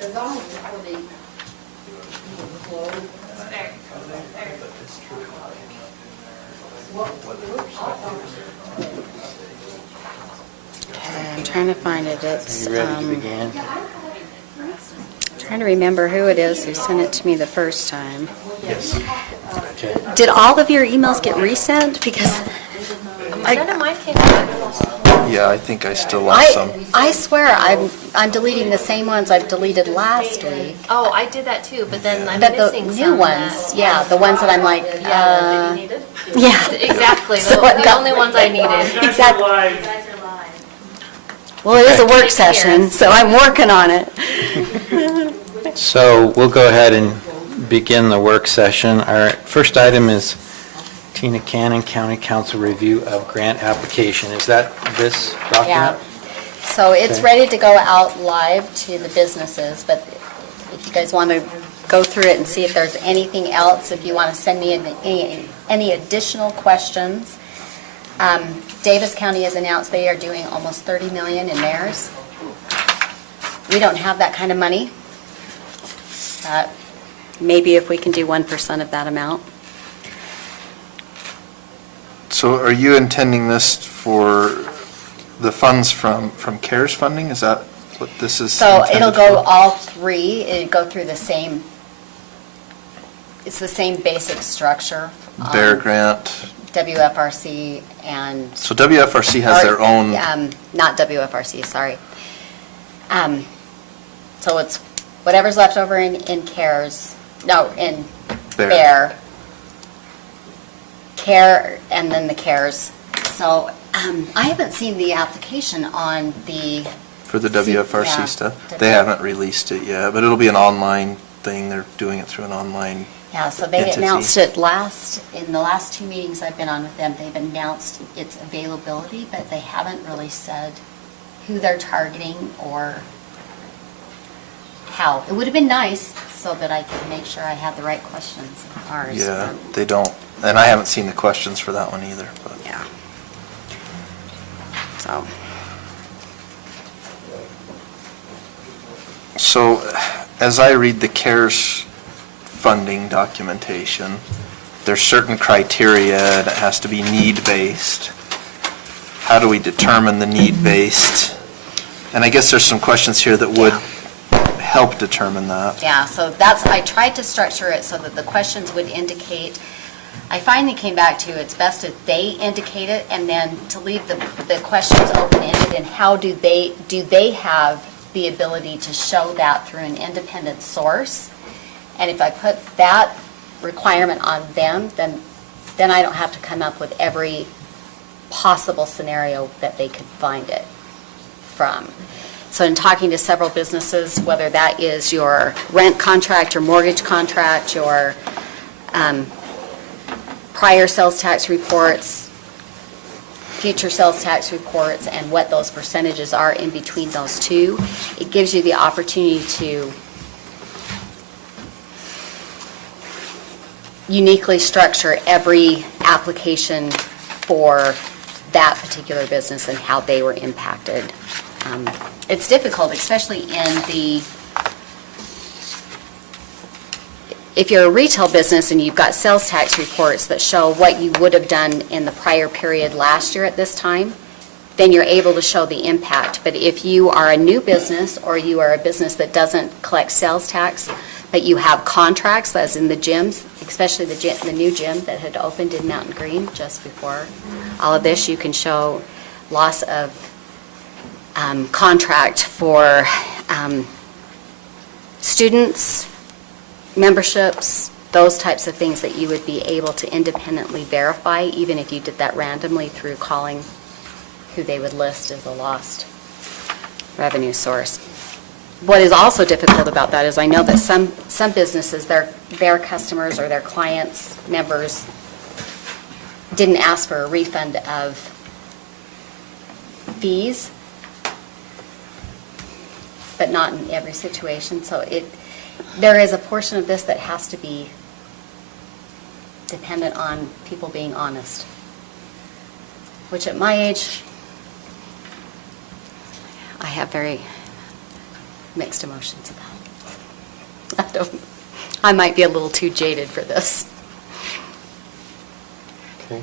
As long as it's for the clothes. I'm trying to find it. It's, Are you ready to begin? trying to remember who it is who sent it to me the first time. Yes. Okay. Did all of your emails get resent? Because None of mine came back. Yeah, I think I still lost some. I swear I'm deleting the same ones I've deleted last week. Oh, I did that too, but then I'm But the missing some new ones, yeah, the ones that I'm like, Yeah, that you needed. yeah. Exactly, So the it got- only ones I needed. Exactly. Well, it is a work Thanks, session, Karen. so I'm working on it. So we'll go ahead and begin the work session. Our first item is Tina Cannon, County Council review of grant application. Is that this Yeah. document? So it's Okay. ready to go out live to the businesses, but if you guys want to go through it and see if there's anything else, if you want to send me any additional questions. Davis County has announced they are doing almost 30 million in theirs. We don't have that kind of money. Maybe if we can do 1% of that amount. So are you intending this for the funds from CARES funding? Is that what this is So it'll intended go for? all three, it'll go through the same, it's the same basic structure. Bear grant. WFRC and. So WFRC has their own, Not WFRC, sorry. So it's whatever's left over in CARES, no, in Bear. CARE, and then the CARES. So I haven't seen the application on the. for the yeah, WFRC stuff. They haven't released it yet, but it'll be an online thing. They're doing it through an online. Yeah, so they entity. announced it in the last two meetings I've been on with them, they've announced its availability, but they haven't really said who they're targeting or how. It would have been nice so that I could make sure I had the right questions in ours. Yeah, but- they don't, and I haven't seen the questions for that one either, but. Yeah. So, So, as I read the CARES funding documentation, there's certain criteria, and it has to be need-based. How do we determine the need-based? And I guess there's some questions here that would help determine that. yeah, so I tried to structure it so that the questions would indicate, I finally came back to it's best if they indicate it and then to leave the questions open-ended and how do they have the ability to show that through an independent source? And if I put that requirement on them, then I don't have to come up with every possible scenario that they could find it from. So in talking to several businesses, whether that is your rent contract, your mortgage contract, your prior sales tax reports, future sales tax reports, and what those percentages are in between those two, it gives you the opportunity to uniquely structure every application for that particular business and how they were impacted. It's difficult, especially if you're a retail business and you've got sales tax reports that show what you would have done in the prior period last year at this time, then you're able to show the impact. But if you are a new business or you are a business that doesn't collect sales tax, but you have contracts, as in the gyms, especially the new gym that had opened in Mountain Green just before all of this, you can show loss of contract for students, memberships, those types of things that you would be able to independently verify, even if you did that randomly through calling who they would list as a lost revenue source. What is also difficult about that is I know that some businesses, their customers or their clients, members, didn't ask for a refund of fees, but not in every situation. So there is a portion of this that has to be dependent on people being honest, which at my age, I have very mixed emotions about. I might be a little too jaded for this. Okay.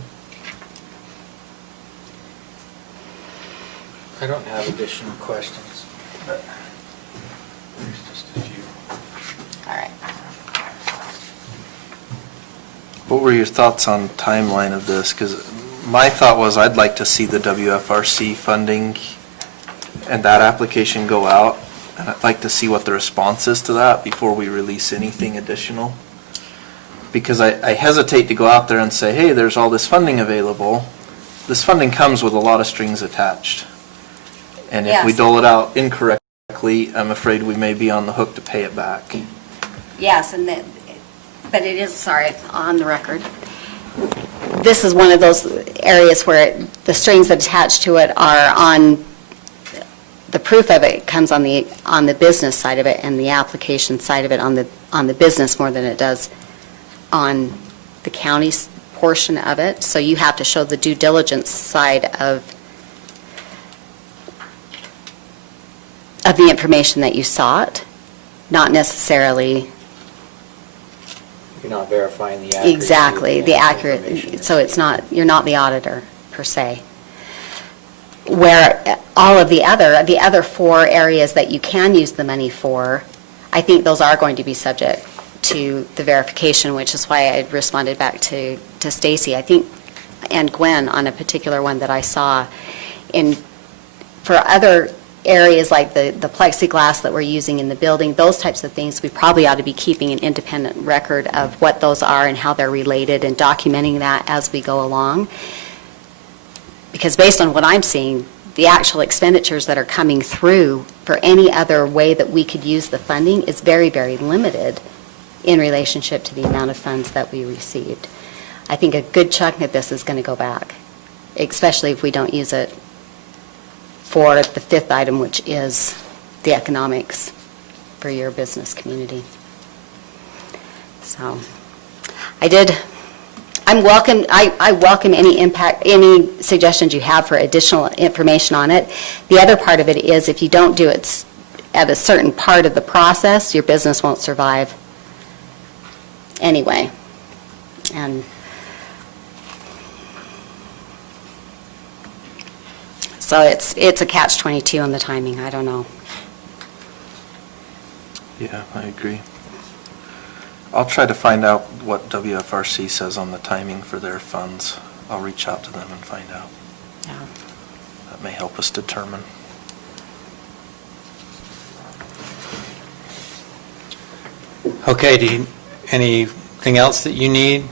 I don't have additional questions, but there's just a few. All right. What were your thoughts on timeline of this? Because my thought was I'd like to see the WFRC funding and that application go out, and I'd like to see what the response is to that before we release anything additional. Because I hesitate to go out there and say, hey, there's all this funding available. This funding comes with a lot of strings attached. And if we Yes. dole it out incorrectly, I'm afraid we may be on the hook to pay it back. Yes, but it is, sorry, on the record. This is one of those areas where the strings attached to it are on, the proof of it comes on the business side of it, and the application side of it on the business more than it does on the county's portion of it. So you have to show the due diligence side of the information that you sought, not necessarily You're not verifying the accuracy. exactly of the information. accurate, so it's not, you're not the auditor per se. Where all of the other 4 areas that you can use the money for, I think those are going to be subject to the verification, which is why I responded back to Stacy, I think, and Gwen on a particular one that I saw. For other areas like the plexiglass that we're using in the building, those types of things, we probably ought to be keeping an independent record of what those are and how they're related and documenting that as we go along. Because based on what I'm seeing, the actual expenditures that are coming through for any other way that we could use the funding is very, very limited in relationship to the amount of funds that we received. I think a good chunk of this is going to go back, especially if we don't use it for the 5th item, which is the economics for your business community. So, I welcome any suggestions you have for additional information on it. The other part of it is if you don't do it at a certain part of the process, your business won't survive anyway. And so it's a catch-22 on the timing. I don't know. Yeah, I agree. I'll try to find out what WFRC says on the timing for their funds. I'll reach out to them and find out. Yeah. That may help us determine. Okay, anything else that you need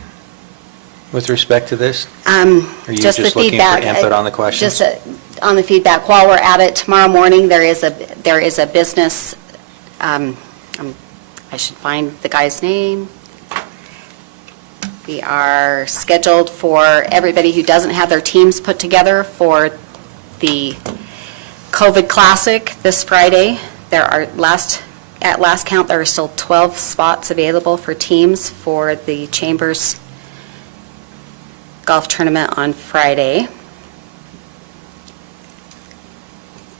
with respect to this? Are you Just the just looking for feedback. input on the questions? Just on the feedback. While we're at it, tomorrow morning, there is a business, I should find the guy's name. We are scheduled for everybody who doesn't have their teams put together for the COVID Classic this Friday. At last count, there are still 12 spots available for teams for the Chambers golf tournament on Friday.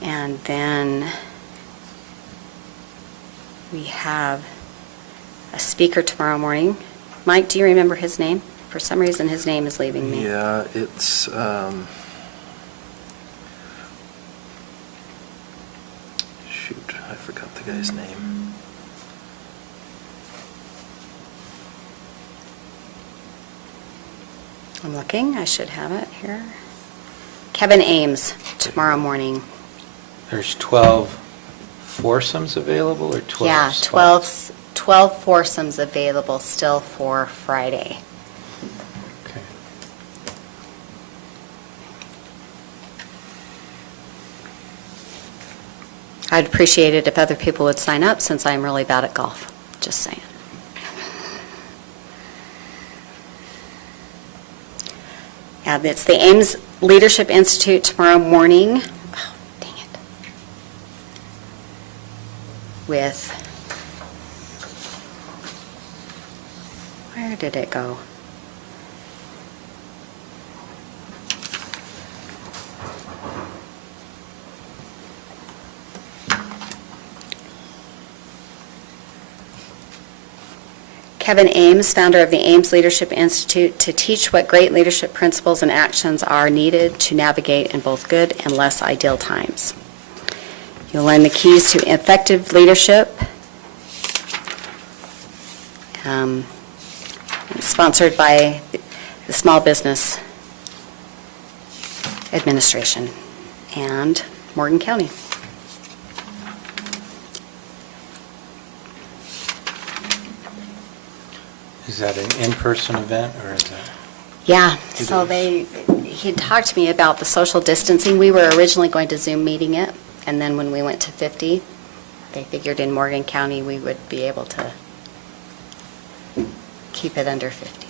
And then we have a speaker tomorrow morning. Mike, do you remember his name? For some reason, his name is leaving me. Yeah, it's, shoot, I forgot the guy's name. I'm looking. I should have it here. Kevin Ames, tomorrow morning. There's 12 foursomes available or 12 Yeah, spots? 12 foursomes available still for Friday. Okay. I'd appreciate it if other people would sign up since I'm really bad at golf. Just saying. Yeah, it's the Ames Leadership Institute tomorrow morning. Oh, dang it. With, where did it go? Kevin Ames, founder of the Ames Leadership Institute, to teach what great leadership principles and actions are needed to navigate in both good and less ideal times. You'll learn the keys to effective leadership. Sponsored by the Small Business Administration and Morgan County. Is that an in-person event, or is that? Yeah, It so is. he talked to me about the social distancing. We were originally going to Zoom meeting it, and then when we went to 50, they figured in Morgan County we would be able to keep it under 50.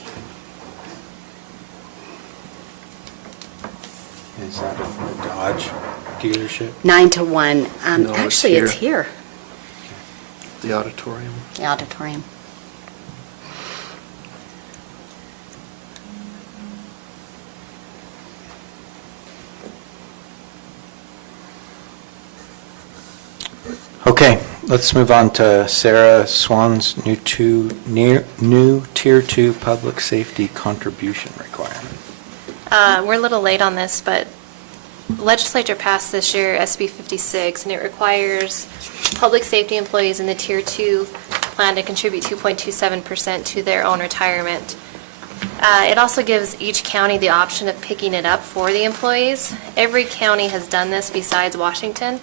Is that a Dodge dealership? 9 to 1. No, it's Actually, it's here, The auditorium. the auditorium. Okay, let's move on to Sarah Swan's new Tier 2 Public Safety Contribution Requirement. We're a little late on this, but legislature passed this year SB 56, and it requires public safety employees in the Tier 2 plan to contribute 2.27% to their own retirement. It also gives each county the option of picking it up for the employees. Every county has done this besides Washington.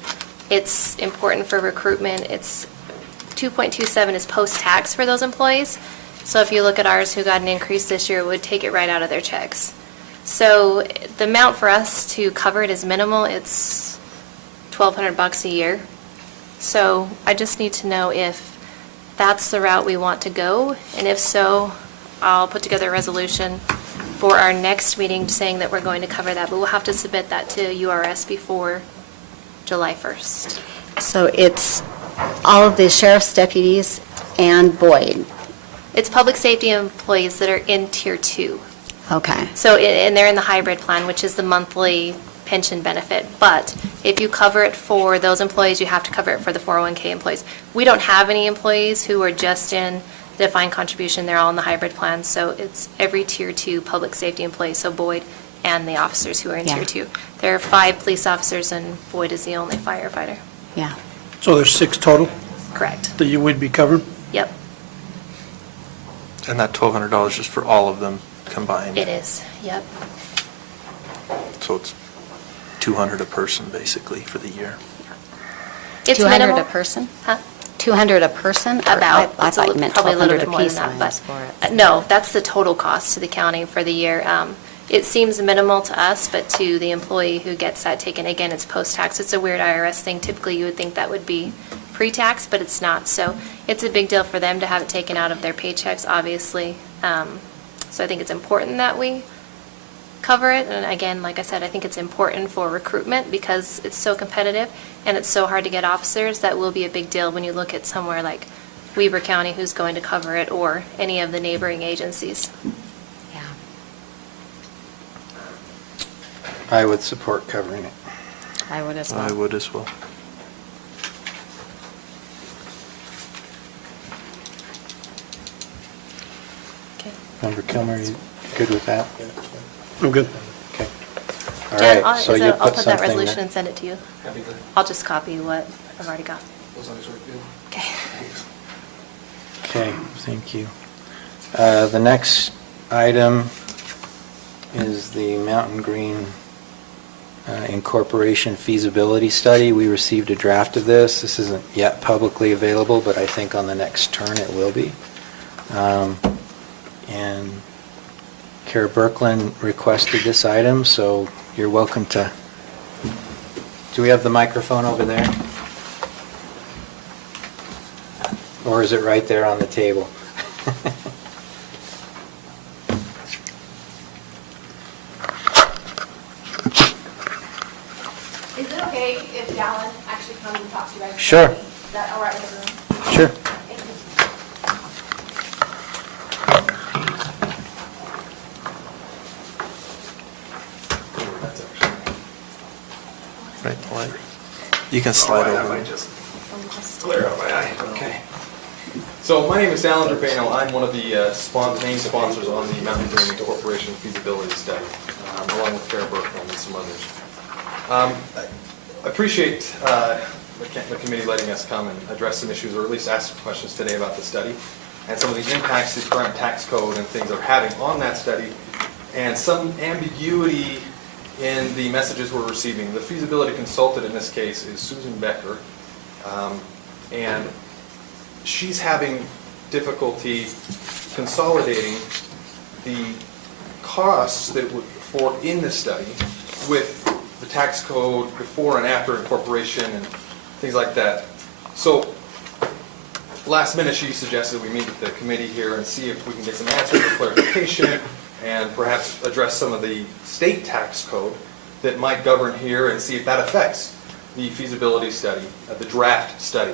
It's important for recruitment. It's 2.27 is post-tax for those employees. So if you look at ours who got an increase this year, it would take it right out of their checks. So the amount for us to cover it is minimal. It's $1,200 a year. So I just need to know if that's the route we want to go, and if so, I'll put together a resolution for our next meeting saying that we're going to cover that, but we'll have to submit that to URS before July 1st. So it's all of the sheriff's deputies and Boyd. It's public safety employees that are in Tier 2. Okay. So, and they're in the hybrid plan, which is the monthly pension benefit. But if you cover it for those employees, you have to cover it for the 401k employees. We don't have any employees who are just in the defined contribution. They're all in the hybrid plan. So it's every Tier 2 public safety employee, so Boyd and the officers who are in Yeah. Tier 2. There are 5 police officers, and Boyd is the only firefighter. Yeah. So there's 6 total Correct. that you would be covered? Yep, And that $1,200 is for all of them combined? it is. Yep. So it's 200 a person, basically, for the year. It's 200 minimal. a person? Huh? 200 a person? Or About. I It's a thought you li- meant probably a little 1,200 bit a more piece than when that, I was but for it. no, that's the total cost to the county for the year. It seems minimal to us, but to the employee who gets that taken, again, it's post-tax. It's a weird IRS thing. Typically, you would think that would be pre-tax, but it's not. So it's a big deal for them to have it taken out of their paychecks, obviously. So I think it's important that we cover it. And again, like I said, I think it's important for recruitment because it's so competitive and it's so hard to get officers. That will be a big deal when you look at somewhere like Weber County who's going to cover it, or any of the neighboring agencies. Yeah. I would support covering it. I would as well. I would as well. Okay. Member Kilmer, you good with that? I'm good. Okay. All Jen, right, so you I'll put put that something resolution there. and send it to you. That'd be good. I'll just copy what I've already got. As long as we're good. Okay. Okay, thank you. The next item is the Mountain Green Incorporation feasibility study. We received a draft of this. This isn't yet publicly available, but I think on the next turn it will be. And Kara Birkeland requested this item, so you're welcome to. Do we have the microphone over there? Or is it right there on the table? Is it okay if Dallin actually comes and talks to you guys? Sure. Is that all right with everyone? Sure. Thank you. That's actually. Right, the light. You can slide Oh, I over. might just clear out my eye. Okay. So my name is Alan Urbano. I'm one of the main sponsors on the Mountain Green Incorporation feasibility study, along with Fair Berkman and some others. I appreciate the committee letting us come and address some issues, or at least ask some questions today about the study, and some of the impacts the current tax code and things are having on that study, and some ambiguity in the messages we're receiving. The feasibility consultant in this case is Susan Becker, and she's having difficulty consolidating the costs that would for in the study with the tax code before and after incorporation and things like that. So last minute she suggested we meet with the committee here and see if we can get some answers or clarification and perhaps address some of the state tax code that might govern here and see if that affects the feasibility study, the draft study.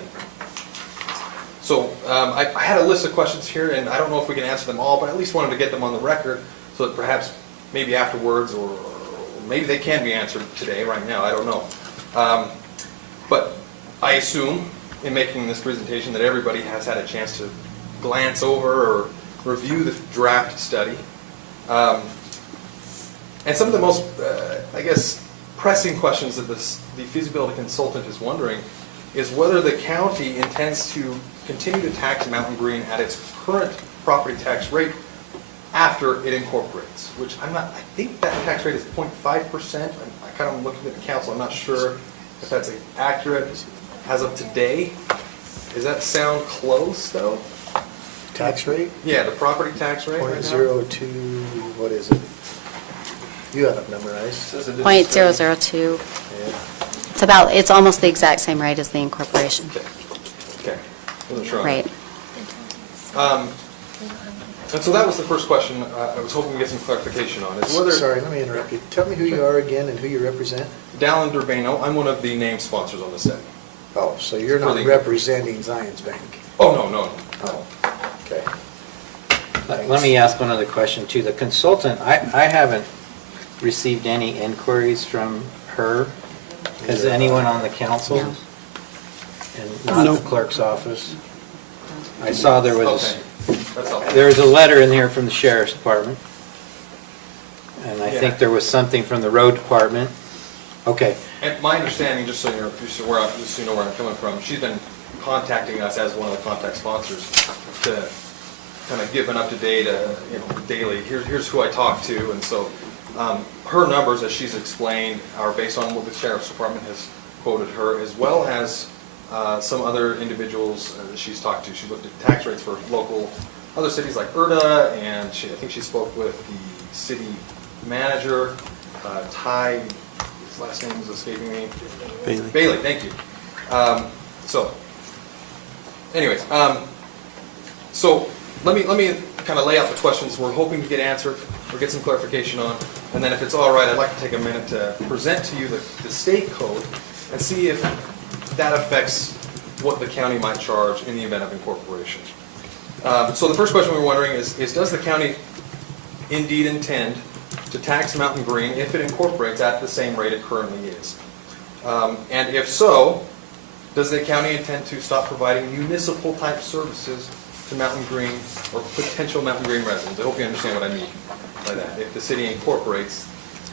So I had a list of questions here, and I don't know if we can answer them all, but I at least wanted to get them on the record so that perhaps maybe afterwards, or maybe they can be answered today, right now, I don't know. But I assume in making this presentation that everybody has had a chance to glance over or review the draft study. And some of the most, I guess, pressing questions that the feasibility consultant is wondering is whether the county intends to continue to tax Mountain Green at its current property tax rate after it incorporates, which I think that tax rate is 0.5%. I kind of looking at the council, I'm not sure if that's accurate as of today. Does that sound close, though? Tax rate? Yeah, the property tax rate right now? 0.02, what is it? You have it memorized. .002. Yeah. It's almost the exact same rate as the incorporation. Okay. Wasn't sure on Right. that. And so that was the first question I was hoping to get some clarification on. Is whether Sorry, let me interrupt you. Tell me who you are again and who you represent. Dallin Durbano, I'm one of the named sponsors on the study. Oh, so you're For not the- representing Zions Bank. Oh, no. Oh, okay. Let me ask one other question too. The consultant, I haven't received any inquiries from her. Has anyone on the council? No. And not No. the clerk's office? I saw there was, Okay, that's all. there was a letter in here from the sheriff's department. And I Yeah. think there was something from the road department. Okay, And my understanding, just so you know where I'm coming from, she's been contacting us as one of the contact sponsors to kind of give an up-to-date, daily, here's who I talked to, and so her numbers, as she's explained, are based on what the sheriff's department has quoted her, as well as some other individuals that she's talked to. She looked at tax rates for local, other cities like Erda, and I think she spoke with the city manager, Ty, his last name is escaping me. Bailey. Bailey, thank you. So let me kind of lay out the questions we're hoping to get answered or get some clarification on, and then if it's all right, I'd like to take a minute to present to you the state code and see if that affects what the county might charge in the event of incorporation. So the first question we're wondering is does the county indeed intend to tax Mountain Green if it incorporates at the same rate it currently is? And if so, does the county intend to stop providing municipal type services to Mountain Green or potential Mountain Green residents? I hope you understand what I mean by that. If the city incorporates,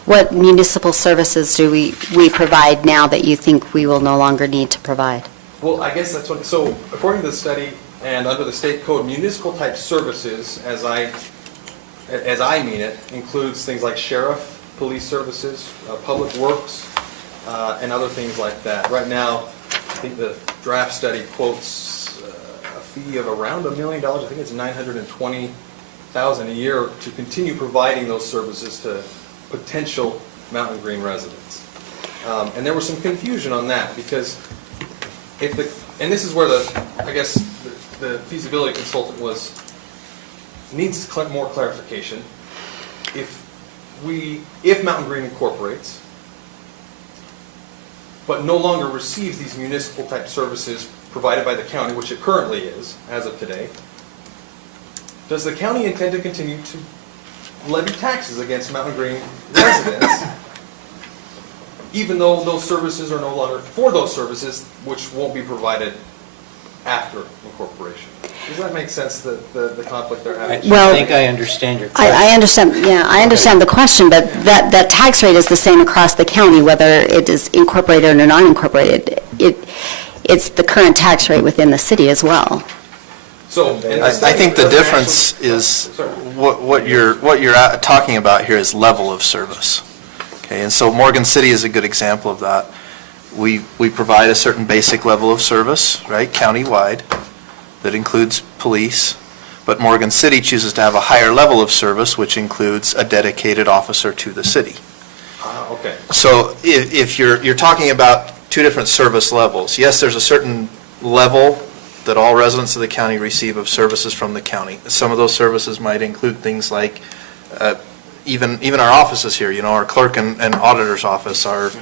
What municipal services do we provide now that you think we will no longer need to provide? well, I guess that's what, so according to the study and under the state code, municipal type services, as I mean it, includes things like sheriff, police services, public works, and other things like that. Right now, I think the draft study quotes a fee of around $1 million. I think it's $920,000 a year to continue providing those services to potential Mountain Green residents. And there was some confusion on that because and this is where I guess the feasibility consultant needs more clarification. If Mountain Green incorporates, but no longer receives these municipal type services provided by the county, which it currently is, as of today, does the county intend to continue to levy taxes against Mountain Green residents, even though those services are no longer, for those services which won't be provided after incorporation. Does that make sense, the conflict they're having? Well- I think I understand your question. I understand, yeah, I understand the question, but that tax rate is the same across the county, whether it is incorporated or non-incorporated. It's the current tax rate within the city as well. So, and I think the difference is, Sorry. what you're talking about here is level of service. Okay, and so Morgan City is a good example of that. We provide a certain basic level of service, right, countywide, that includes police, but Morgan City chooses to have a higher level of service, which includes a dedicated officer to the city. Okay. So if you're talking about two different service levels, yes, there's a certain level that all residents of the county receive of services from the county. Some of those services might include things like even our offices here, our clerk and auditor's office, our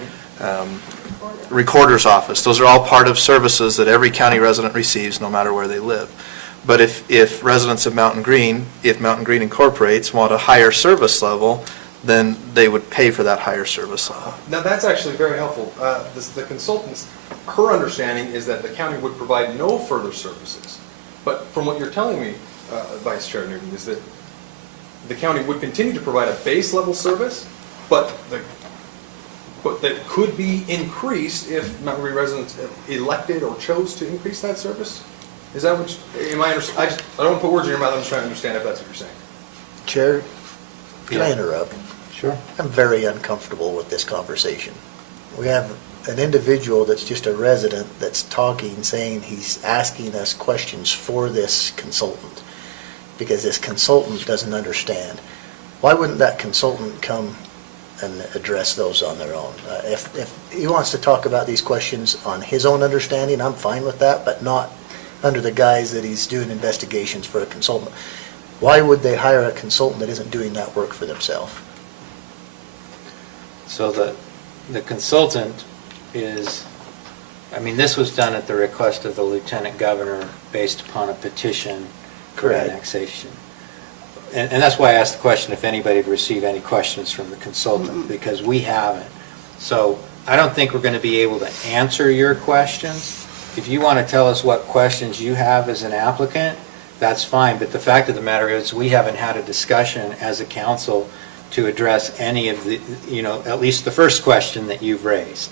recorder's office. Those are all part of services that every county resident receives, no matter where they live. But if residents of Mountain Green, if Mountain Green incorporates, want a higher service level, then they would pay for that higher service level. Now, that's actually very helpful. The consultant's, her understanding is that the county would provide no further services. But from what you're telling me, Vice Chair Newton, is that the county would continue to provide a base level service, but that could be increased if Mountain Green residents elected or chose to increase that service? Is that what, am I understanding? I don't want to put words in your mouth, I'm just trying to understand if that's what you're saying. Chair, can I interrupt? Sure. I'm very uncomfortable with this conversation. We have an individual that's just a resident that's talking, saying he's asking us questions for this consultant, because this consultant doesn't understand. Why wouldn't that consultant come and address those on their own? If he wants to talk about these questions on his own understanding, I'm fine with that, but not under the guise that he's doing investigations for a consultant. Why would they hire a consultant that isn't doing that work for themselves? So the consultant is, this was done at the request of the Lieutenant Governor based upon a petition for Correct. annexation. And that's why I asked the question if anybody had received any questions from the consultant, because we haven't. So I don't think we're going to be able to answer your questions. If you want to tell us what questions you have as an applicant, that's fine. But the fact of the matter is, we haven't had a discussion as a council to address any of the, at least the first question that you've raised.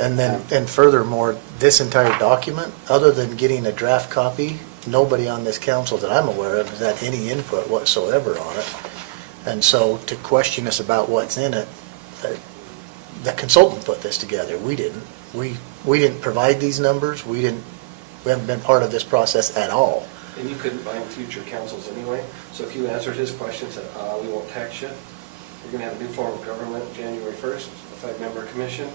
And then, and furthermore, this entire document, other than getting a draft copy, nobody on this council that I'm aware of has had any input whatsoever on it. And so to question us about what's in it, the consultant put this together. We didn't. We didn't provide these numbers. We haven't been part of this process at all. And you couldn't bind future councils anyway, so if you answered his question, said, we won't tax you, you're going to have a new form of government January 1st, a 5-member commission,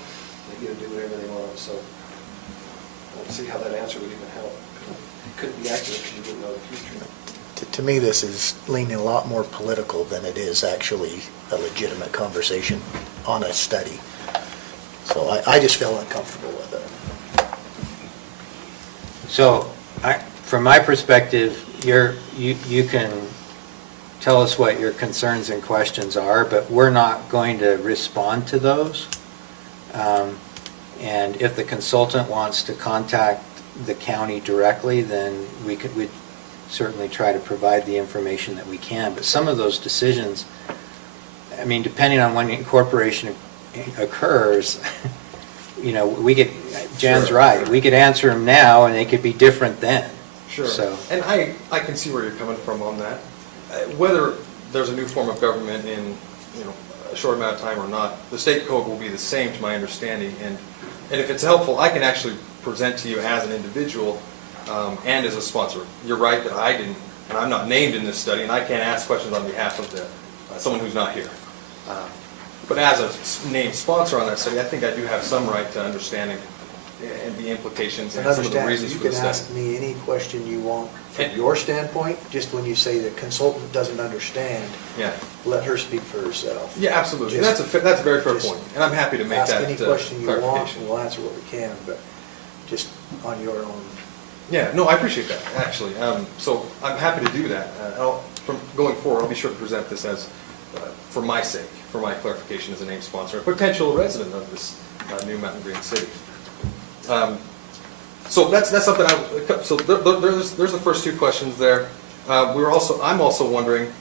they get to do whatever they want, so I don't see how that answer would even help. It couldn't be accurate because you didn't know the future. To me, this is leaning a lot more political than it is actually a legitimate conversation on a study. So I just feel uncomfortable with it. So, from my perspective, you can tell us what your concerns and questions are, but we're not going to respond to those. And if the consultant wants to contact the county directly, then we'd certainly try to provide the information that we can. But some of those decisions, depending on when incorporation occurs, Jan's right, we could answer them now and they could be different then. Sure. So. And I can see where you're coming from on that. Whether there's a new form of government in a short amount of time or not, the state code will be the same to my understanding. And if it's helpful, I can actually present to you as an individual and as a sponsor. You're right that I didn't, and I'm not named in this study, and I can't ask questions on behalf of someone who's not here. But as a named sponsor on that study, I think I do have some right to understanding and the implications and some of the reasons You for the can study. ask me any question you want from And- your standpoint, just when you say the consultant doesn't understand, Yeah. let her speak for herself. Yeah, absolutely. Just- That's a very fair just point, and I'm happy to make Ask that any question you want, clarification. we'll answer what we can, but just on your own. Yeah, no, I appreciate that, actually. So I'm happy to do that. From going forward, I'll be sure to present this as, for my sake, for my clarification as a named sponsor, a potential resident of this new Mountain Green City. So that's something so there's the first two questions there. I'm also wondering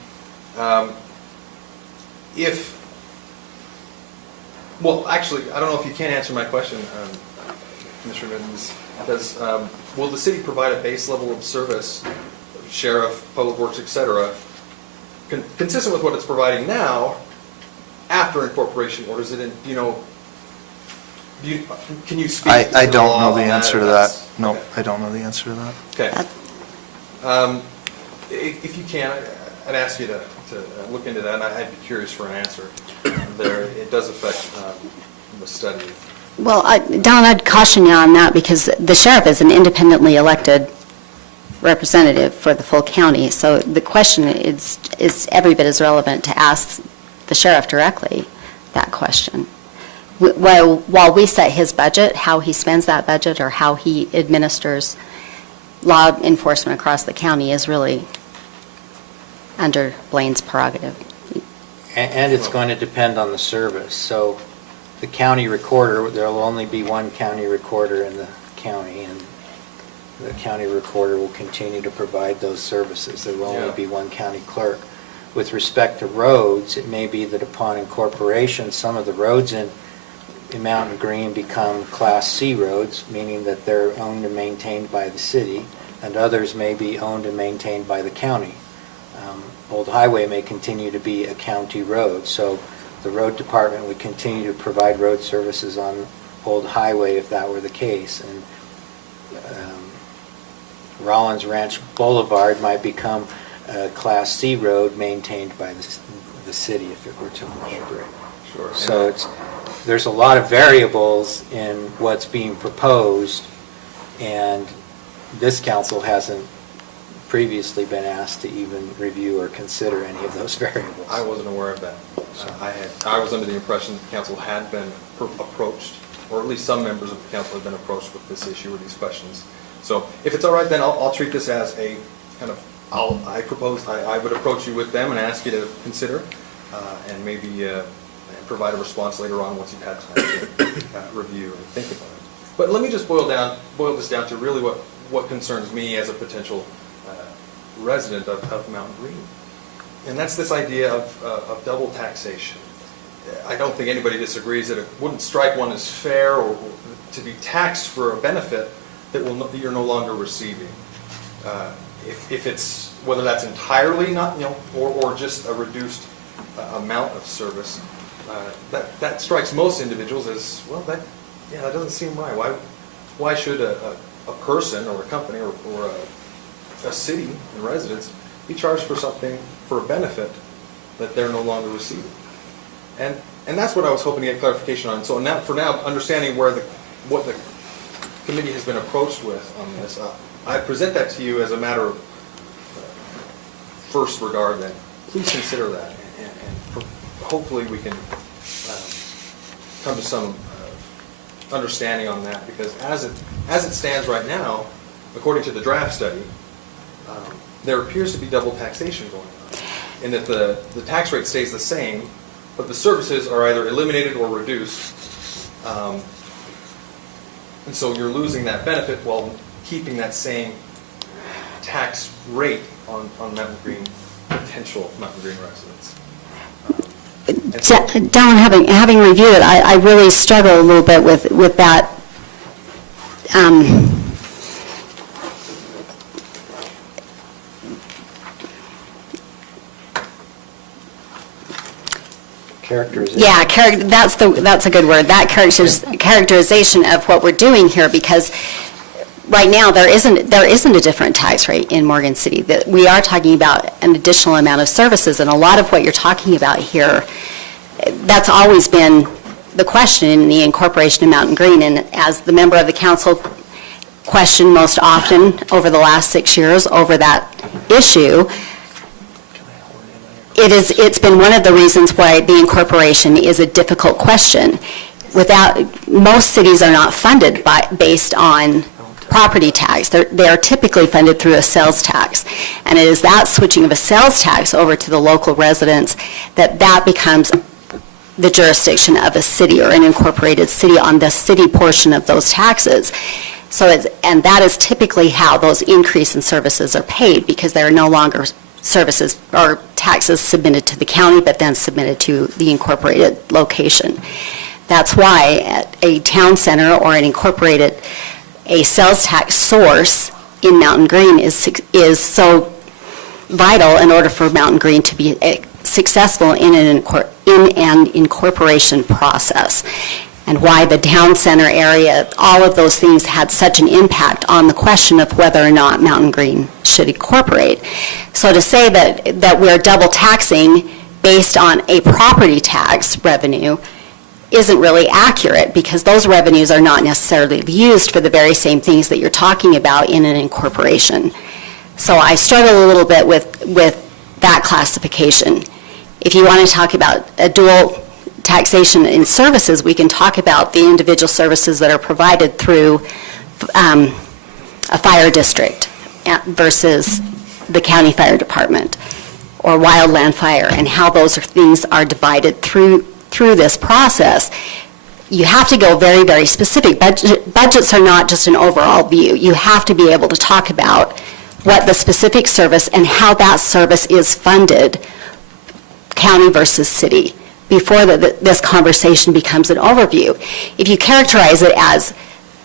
if, well, actually, I don't know if you can answer my question, Commissioner Mittens. Will the city provide a base level of service, sheriff, public works, et cetera, consistent with what it's providing now after incorporation, or is it in, can you speak? I to don't law know the on answer to if that. that's- No, okay. I don't know the answer to that. Okay. If you can, I'd ask you to look into that, and I'd be curious for an answer there. It does affect the study. Well, Don, I'd caution you on that because the sheriff is an independently elected representative for the full county. So the question is every bit as relevant to ask the sheriff directly that question. While we set his budget, how he spends that budget or how he administers law enforcement across the county is really under Blaine's prerogative. And it's going to depend on the service. So the county recorder, there'll only be one county recorder in the county, and the county recorder will continue to provide those services. There will only be one county clerk. With respect to roads, it may be that upon incorporation, some of the roads in Mountain Green become Class C roads, meaning that they're owned and maintained by the city, and others may be owned and maintained by the county. Old Highway may continue to be a county road, so the road department would continue to provide road services on Old Highway if that were the case. And Rollins Ranch Boulevard might become a Class C road maintained by the city if it were to incorporate. Sure. So there's a lot of variables in what's being proposed, and this council hasn't previously been asked to even review or consider any of those variables. I wasn't aware of that. I was under the impression the council had been approached, or at least some members of the council have been approached with this issue or these questions. So if it's all right, then I'll treat this as a kind of, I would approach you with them and ask you to consider, and maybe provide a response later on once you've had time to review and think about it. But let me just boil this down to really what concerns me as a potential resident of Mountain Green. And that's this idea of double taxation. I don't think anybody disagrees that it wouldn't strike one as fair or to be taxed for a benefit that you're no longer receiving. If it's, whether that's entirely not, or just a reduced amount of service, that strikes most individuals as, well, that doesn't seem right. Why should a person or a company or a city and residents be charged for something, for a benefit that they're no longer receiving? And that's what I was hoping to get clarification on. So for now, understanding what the committee has been approached with on this, I present that to you as a matter of first regard. Then please consider that, and hopefully we can come to some understanding on that. Because as it stands right now, according to the draft study, there appears to be double taxation going on, in that the tax rate stays the same, but the services are either eliminated or reduced. And so you're losing that benefit while keeping that same tax rate on Mountain Green, potential Mountain Green residents. Don, having reviewed it, I really struggle a little bit with that. Characterization. Yeah, that's a good word. That characterization of what we're doing here, because right now there isn't a different tax rate in Morgan City. That we are talking about an additional amount of services, and a lot of what you're talking about here, that's always been the question in the incorporation of Mountain Green. And as the member of the council questioned most often over the last 6 years over that issue, it's been one of the reasons why the incorporation is a difficult question. Most cities are not funded based on property tax. They are typically funded through a sales tax. And it is that switching of a sales tax over to the local residents that becomes the jurisdiction of a city or an incorporated city on the city portion of those taxes. And that is typically how those increase in services are paid, because there are no longer services or taxes submitted to the county, but then submitted to the incorporated location. That's why at a town center or an incorporated, a sales tax source in Mountain Green is so vital in order for Mountain Green to be successful in an incorporation process, and why the town center area, all of those things had such an impact on the question of whether or not Mountain Green should incorporate. So to say that we're double taxing based on a property tax revenue isn't really accurate, because those revenues are not necessarily used for the very same things that you're talking about in an incorporation. So I struggle a little bit with that classification. If you want to talk about a dual taxation in services, we can talk about the individual services that are provided through a fire district versus the county fire department or wildland fire, and how those things are divided through this process. You have to go very, very specific. Budgets are not just an overall view. You have to be able to talk about what the specific service and how that service is funded, county versus city, before this conversation becomes an overview. If you characterize it as,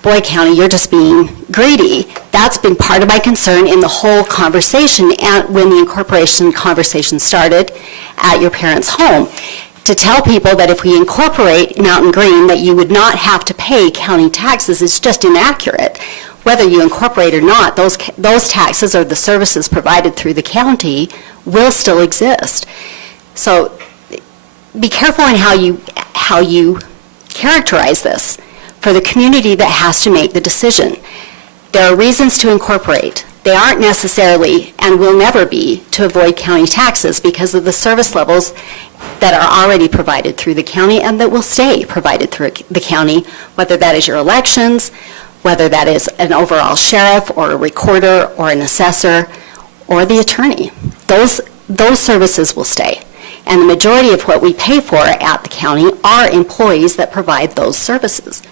boy, county, you're just being greedy, that's been part of my concern in the whole conversation, and when the incorporation conversation started at your parents' home, to tell people that if we incorporate Mountain Green, that you would not have to pay county taxes is just inaccurate. Whether you incorporate or not, those taxes or the services provided through the county will still exist. So be careful in how you characterize this for the community that has to make the decision. There are reasons to incorporate. They aren't necessarily, and will never be, to avoid county taxes because of the service levels that are already provided through the county and that will stay provided through the county, whether that is your elections, whether that is an overall sheriff or a recorder or an assessor or the attorney. Those services will stay. And the majority of what we pay for at the county are employees that provide those services.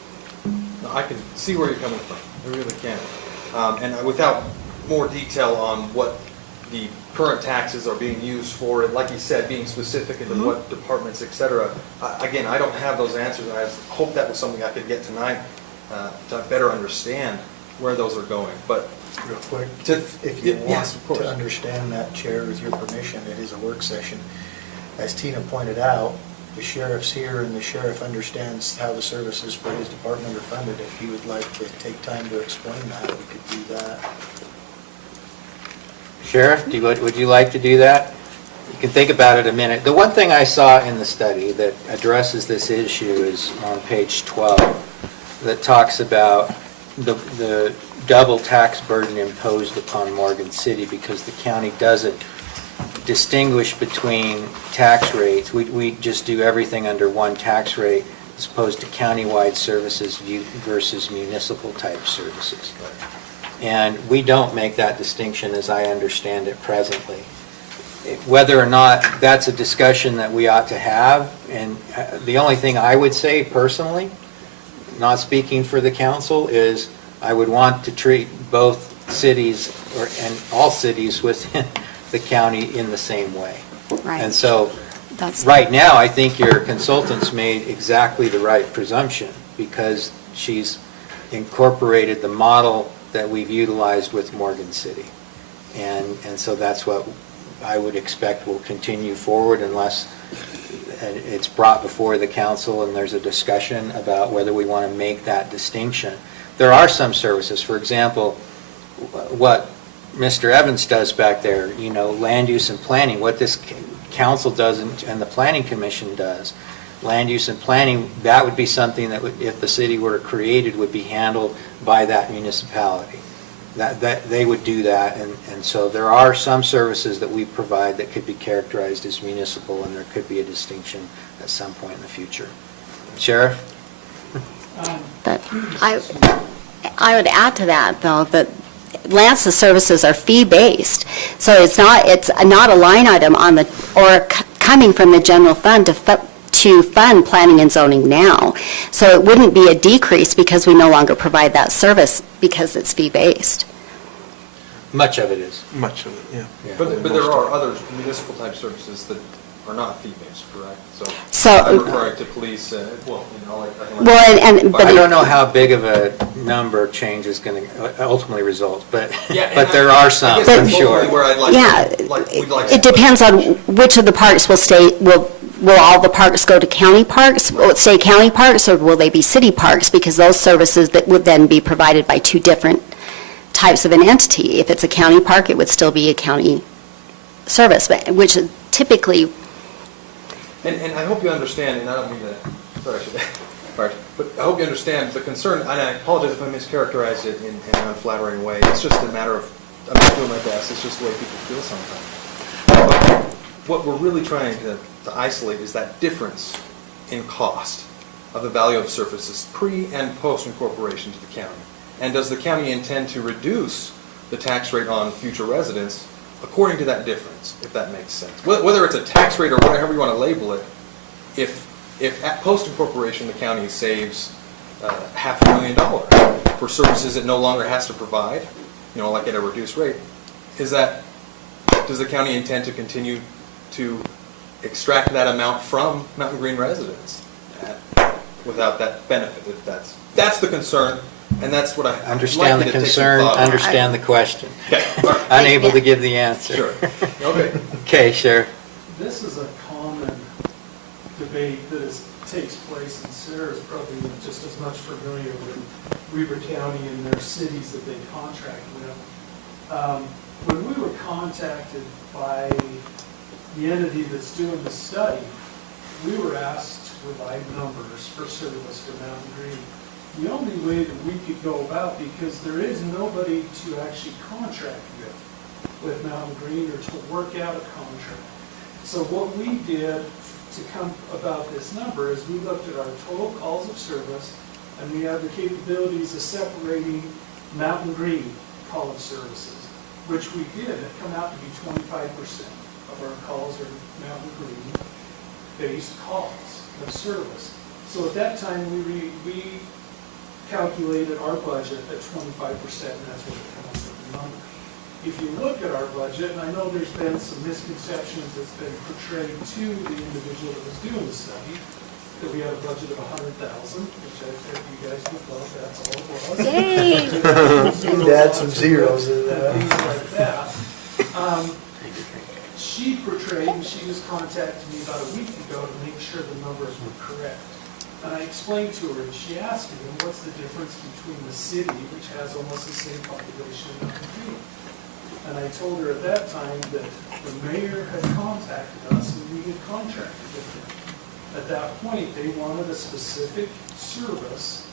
I can see where you're coming from, I really can. And without more detail on what the current taxes are being used for, and like you said, being specific into what departments, et cetera, again, I don't have those answers, and I hope that was something I could get tonight to better understand where those are going. But Real quick, To- if you yes, want of course. to understand that, Chair, with your permission, it is a work session. As Tina pointed out, the sheriff's here and the sheriff understands how the services for his department are funded. If he would like to take time to explain that, we could do that. Sheriff, would you like to do that? You can think about it a minute. The one thing I saw in the study that addresses this issue is on page 12, that talks about the double tax burden imposed upon Morgan City because the county doesn't distinguish between tax rates. We just do everything under one tax rate as opposed to countywide services versus municipal type services. And we don't make that distinction as I understand it presently. Whether or not that's a discussion that we ought to have, and the only thing I would say personally, not speaking for the council, is I would want to treat both cities and all cities within the county in the same way. Right. And so, That's right now, I think your consultant's made exactly the right presumption because she's incorporated the model that we've utilized with Morgan City. And so that's what I would expect will continue forward unless it's brought before the council and there's a discussion about whether we want to make that distinction. There are some services, for example, what Mr. Evans does back there, land use and planning, what this council does and the planning commission does. Land use and planning, that would be something that would, if the city were created, would be handled by that municipality. That they would do that, and so there are some services that we provide that could be characterized as municipal, and there could be a distinction at some point in the future. Sheriff? But I would add to that, though, that LANCA services are fee-based, so it's not a line item on the, or coming from the general fund to to fund planning and zoning now. So it wouldn't be a decrease because we no longer provide that service because it's fee-based. Much of it is. Much of it, yeah. Yeah. But there are other municipal type services that are not fee-based, correct? So- I'm referring to police, well, you know, like. I think like- Well, and, Well, but I don't know how big of a number change is going to ultimately result, but, Yeah, but and there I are some, guess I'm that's ultimately sure. where I'd like, yeah, we'd like. it depends on which of the parks will stay, will all the parks go to county parks? Will it stay county parks, or will they be city parks? Because those services that would then be provided by two different types of an entity. If it's a county park, it would still be a county service, but which typically, And I hope you understand, and I don't mean to, sorry, I should, sorry, but I hope you understand the concern, and I apologize if I mischaracterized it in an unflattering way. It's just a matter of, I'm not doing my best, it's just the way people feel sometimes. But what we're really trying to isolate is that difference in cost of the value of services pre and post incorporation to the county. And does the county intend to reduce the tax rate on future residents according to that difference, if that makes sense? Whether it's a tax rate or whatever you want to label it, if at post-incorporation the county saves $500,000 for services it no longer has to provide, you know, like at a reduced rate, does the county intend to continue to extract that amount from Mountain Green residents without that benefit? If that's the concern, and that's what I Understand the concern, understand the question. Okay, all right. Unable to give the answer. Sure. Okay. Okay, Sheriff. This is a common debate that takes place, and Sarah's probably just as much familiar with Weber County and their cities that they contract with. When we were contacted by the entity that's doing the study, we were asked to provide numbers for service for Mountain Green. The only way that we could go about, because there is nobody to actually contract with Mountain Green or to work out a contract. So what we did to come about this number is we looked at our total calls of service, and we have the capabilities of separating Mountain Green call of services, which we did. It come out to be 25% of our calls are Mountain Green-based calls of service. So at that time, we calculated our budget at 25%, and that's what it comes with the number. If you look at our budget, and I know there's been some misconceptions that's been portrayed to the individual that was doing the study, that we had a budget of $100,000, which I think you guys would love, that's all it was. Yay! Need to add some zeros to that. Things like that. She portrayed, and she just contacted me about a week ago to make sure the numbers were correct. And I explained to her, and she asked me, what's the difference between the city, which has almost the same population, and Mountain Green? And I told her at that time that the mayor had contacted us and we had contracted with them. At that point, they wanted a specific service,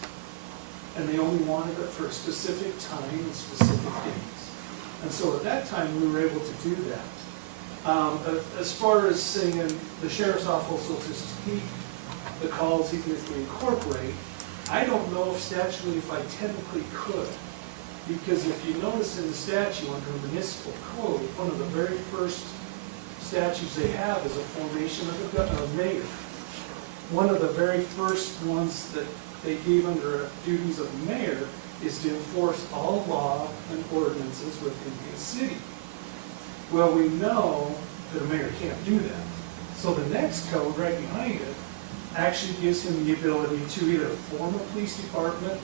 and they only wanted it for a specific time and specific days. And so at that time, we were able to do that. As far as saying the sheriff's office will just keep the calls even if we incorporate, I don't know if statutorily if I technically could. Because if you notice in the statute under municipal code, one of the very first statutes they have is a formation of a mayor. One of the very first ones that they gave under duties of the mayor is to enforce all law and ordinances within the city. Well, we know that a mayor can't do that. So the next code right behind it actually gives him the ability to either form a police department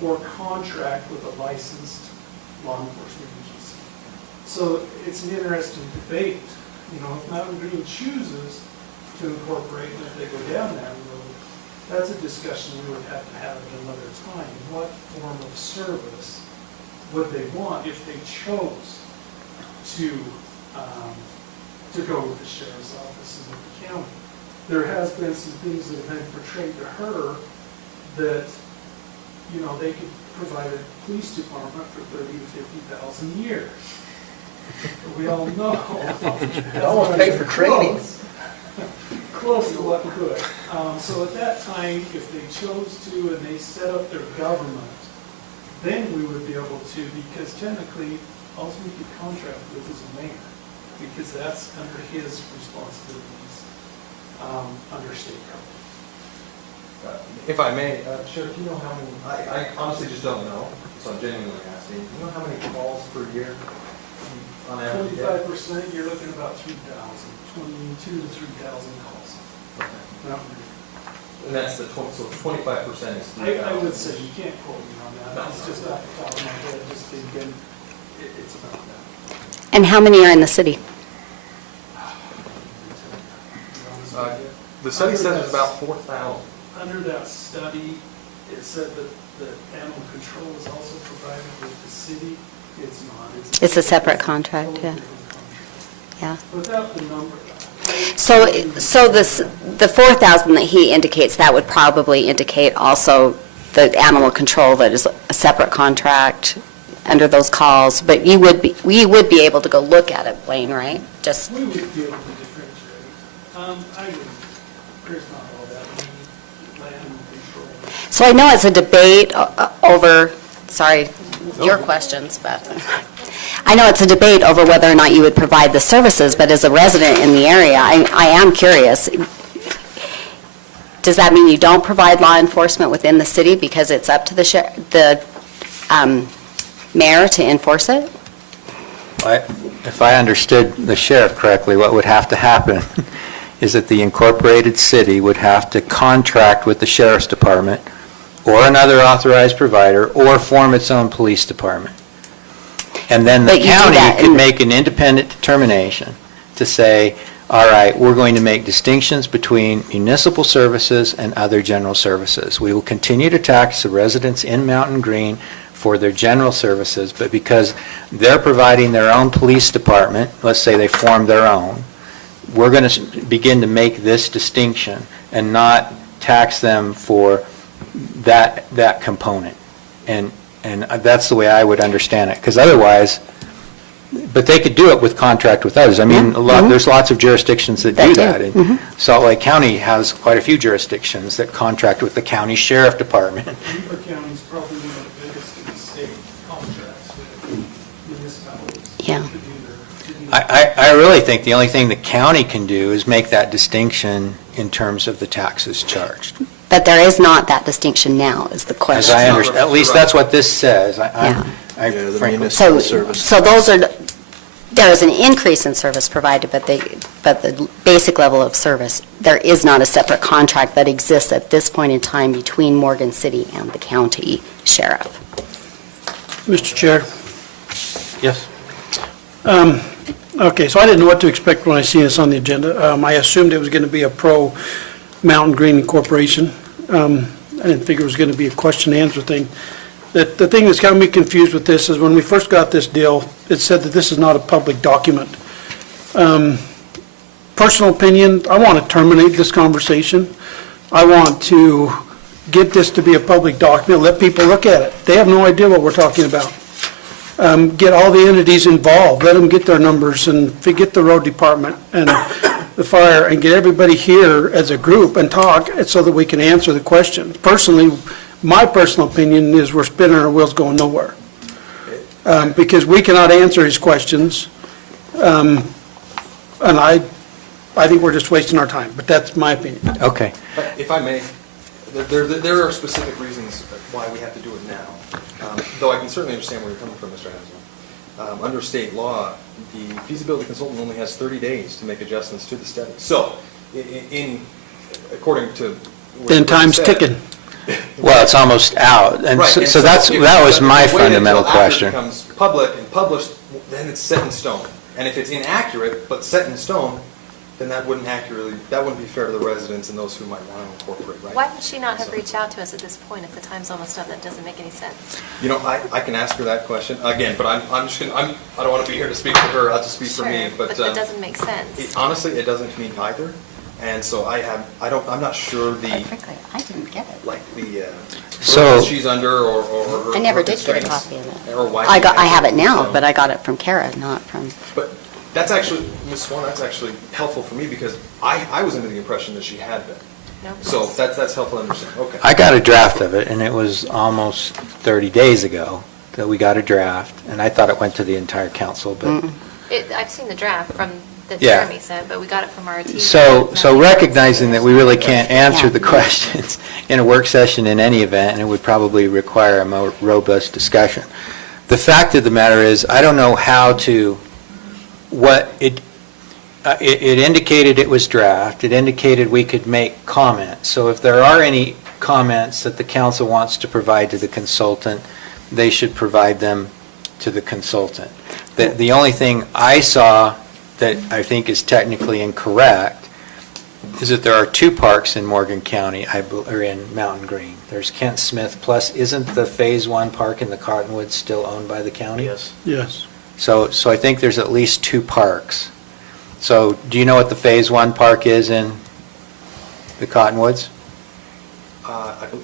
or contract with a licensed law enforcement agency. So it's an interesting debate. You know, if Mountain Green chooses to incorporate and if they go down that road, that's a discussion we would have to have at another time. What form of service would they want if they chose to go with the sheriff's office and with the county? There has been some things that have been portrayed to her that, you know, they could provide a police department for $30,000 to $50,000 a year. But we all know. They almost pay for training. Close to what could. So at that time, if they chose to and they set up their government, then we would be able to, because technically, all we could contract with is a mayor, because that's under his responsibilities. under state code. If I may, Sheriff, do you know how many, I honestly just don't know, so I'm genuinely asking. Do you know how many calls per year on average? 25%, you're looking about 3,000, 22 to 3,000 calls. Not really. And that's the, so 25% is 3,000. I would say, you can't quote me on that, No. it's just off the top of my head, just thinking, it's about that. And how many are in the city? The study says it's about 4,000. Under that study, it said that animal control is also provided with the city. It's not. It's a separate contract, totally yeah. different contract. Yeah. Without the number. So the 4,000 that he indicates, that would probably indicate also the animal control that is a separate contract under those calls, but we would be able to go look at it, Wayne, right? Just, We would be able to differentiate. I would, there's not all that many animal control. so I know it's a debate over, sorry, your questions, but I know it's a debate over whether or not you would provide the services, but as a resident in the area, I am curious. Does that mean you don't provide law enforcement within the city because it's up to the mayor to enforce it? If I understood the sheriff correctly, what would have to happen is that the incorporated city would have to contract with the sheriff's department or another authorized provider or form its own police department. And then the But you do county that could in- make an independent determination to say, all right, we're going to make distinctions between municipal services and other general services. We will continue to tax the residents in Mountain Green for their general services, but because they're providing their own police department, let's say they form their own, we're going to begin to make this distinction and not tax them for that component. And that's the way I would understand it, because otherwise, but they could do it with contract with others. I mean, there's lots of jurisdictions that do that. And Salt Lake County has quite a few jurisdictions that contract with the county sheriff department. Weaver County is probably one of the biggest in the state contracts with municipalities. Yeah. To do their- I really think the only thing the county can do is make that distinction in terms of the taxes charged. But there is not that distinction now, is the As question. I understand, at least that's what this says. Yeah. I Yeah, the frankly, municipal So, service. so there is an increase in service provided, but the basic level of service, there is not a separate contract that exists at this point in time between Morgan City and the county sheriff. Mr. Chair. yes. Okay, so I didn't know what to expect when I seen this on the agenda. I assumed it was going to be a pro-Mountain Green Incorporation. I didn't figure it was going to be a question and answer thing. The thing that's got me confused with this is when we first got this deal, it said that this is not a public document. Personal opinion, I want to terminate this conversation. I want to get this to be a public document, let people look at it. They have no idea what we're talking about. Get all the entities involved, let them get their numbers, and get the road department and the fire, and get everybody here as a group and talk so that we can answer the questions. Personally, my personal opinion is we're spinning our wheels going nowhere. Because we cannot answer his questions. And I think we're just wasting our time, but that's my opinion. Okay. If I may, there are specific reasons why we have to do it now. Though I can certainly understand where you're coming from, Mr. Hansel. Under state law, the feasibility consultant only has 30 days to make adjustments to the study. So, according to what Then you time's said- ticking. Well, it's almost out, and Right, so that was my fundamental question. If it becomes public and published, then it's set in stone. And if it's inaccurate, but set in stone, then that wouldn't be fair to the residents and those who might want to incorporate, right? Why would she not have reached out to us at this point if the time's almost up? That doesn't make any sense. You know, I can ask her that question again, but I'm just gonna, I don't want to be here to speak for her, I'll just speak for me, Sure, but. that doesn't make sense. Honestly, it doesn't to me either, and so I'm not sure Quite frankly, I didn't get it. like the, So- burden she's under or her. I never her did get a constraints, copy of it. Or why. I she have it can't, now, so. but I got it from Kara, not from, But that's actually, Ms. Swan, that's actually helpful for me because I was under the impression that she had been. No. So that's helpful to understand, okay. I got a draft of it, and it was almost 30 days ago that we got a draft, and I thought it went to the entire council, but I've seen the draft from that Yeah. Jeremy said, but we got it from RT. So recognizing that we really can't answer the questions in a work session in any event, and it would probably require a more robust discussion. The fact of the matter is, I don't know how to, it indicated it was draft, it indicated we could make comments. So if there are any comments that the council wants to provide to the consultant, they should provide them to the consultant. The only thing I saw that I think is technically incorrect is that there are 2 parks in Morgan County, or in Mountain Green. There's Kent Smith, plus isn't the Phase 1 park in the Cottonwoods still owned by the county? Yes. Yes. So I think there's at least 2 parks. So do you know what the Phase 1 park is in the Cottonwoods?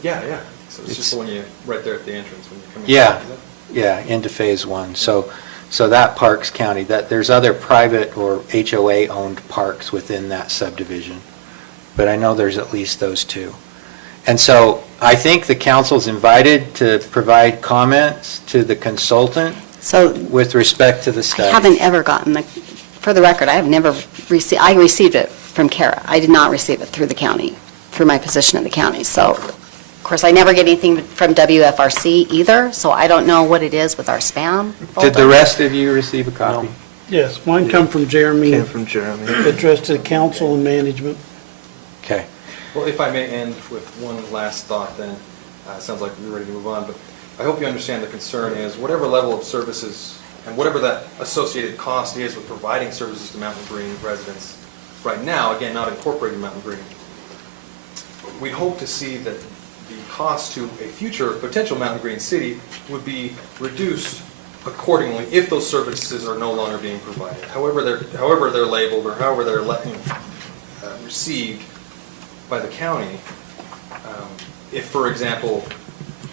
Yeah. So it's just It's- the one you, right there at the entrance when you come in. Yeah, Is it? yeah, into Phase 1. So that park's county, that, there's other private or HOA-owned parks within that subdivision, but I know there's at least those 2. And so I think the council's invited to provide comments to the consultant So with respect to the I study. haven't ever gotten for the record, I have never received, I received it from Kara. I did not receive it through the county, through my position in the county. So, of course, I never get anything from WFRC either, so I don't know what it is with our spam folder. Did the rest of you receive a copy? Yes, mine come from Jeremy, Came from Jeremy. addressed to council and management. Okay. Well, if I may end with one last thought then, sounds like we're ready to move on, but I hope you understand the concern is whatever level of services and whatever that associated cost is with providing services to Mountain Green residents right now, again, not incorporating Mountain Green, we hope to see that the cost to a future potential Mountain Green city would be reduced accordingly if those services are no longer being provided. However they're labeled or however they're received by the county. If, for example,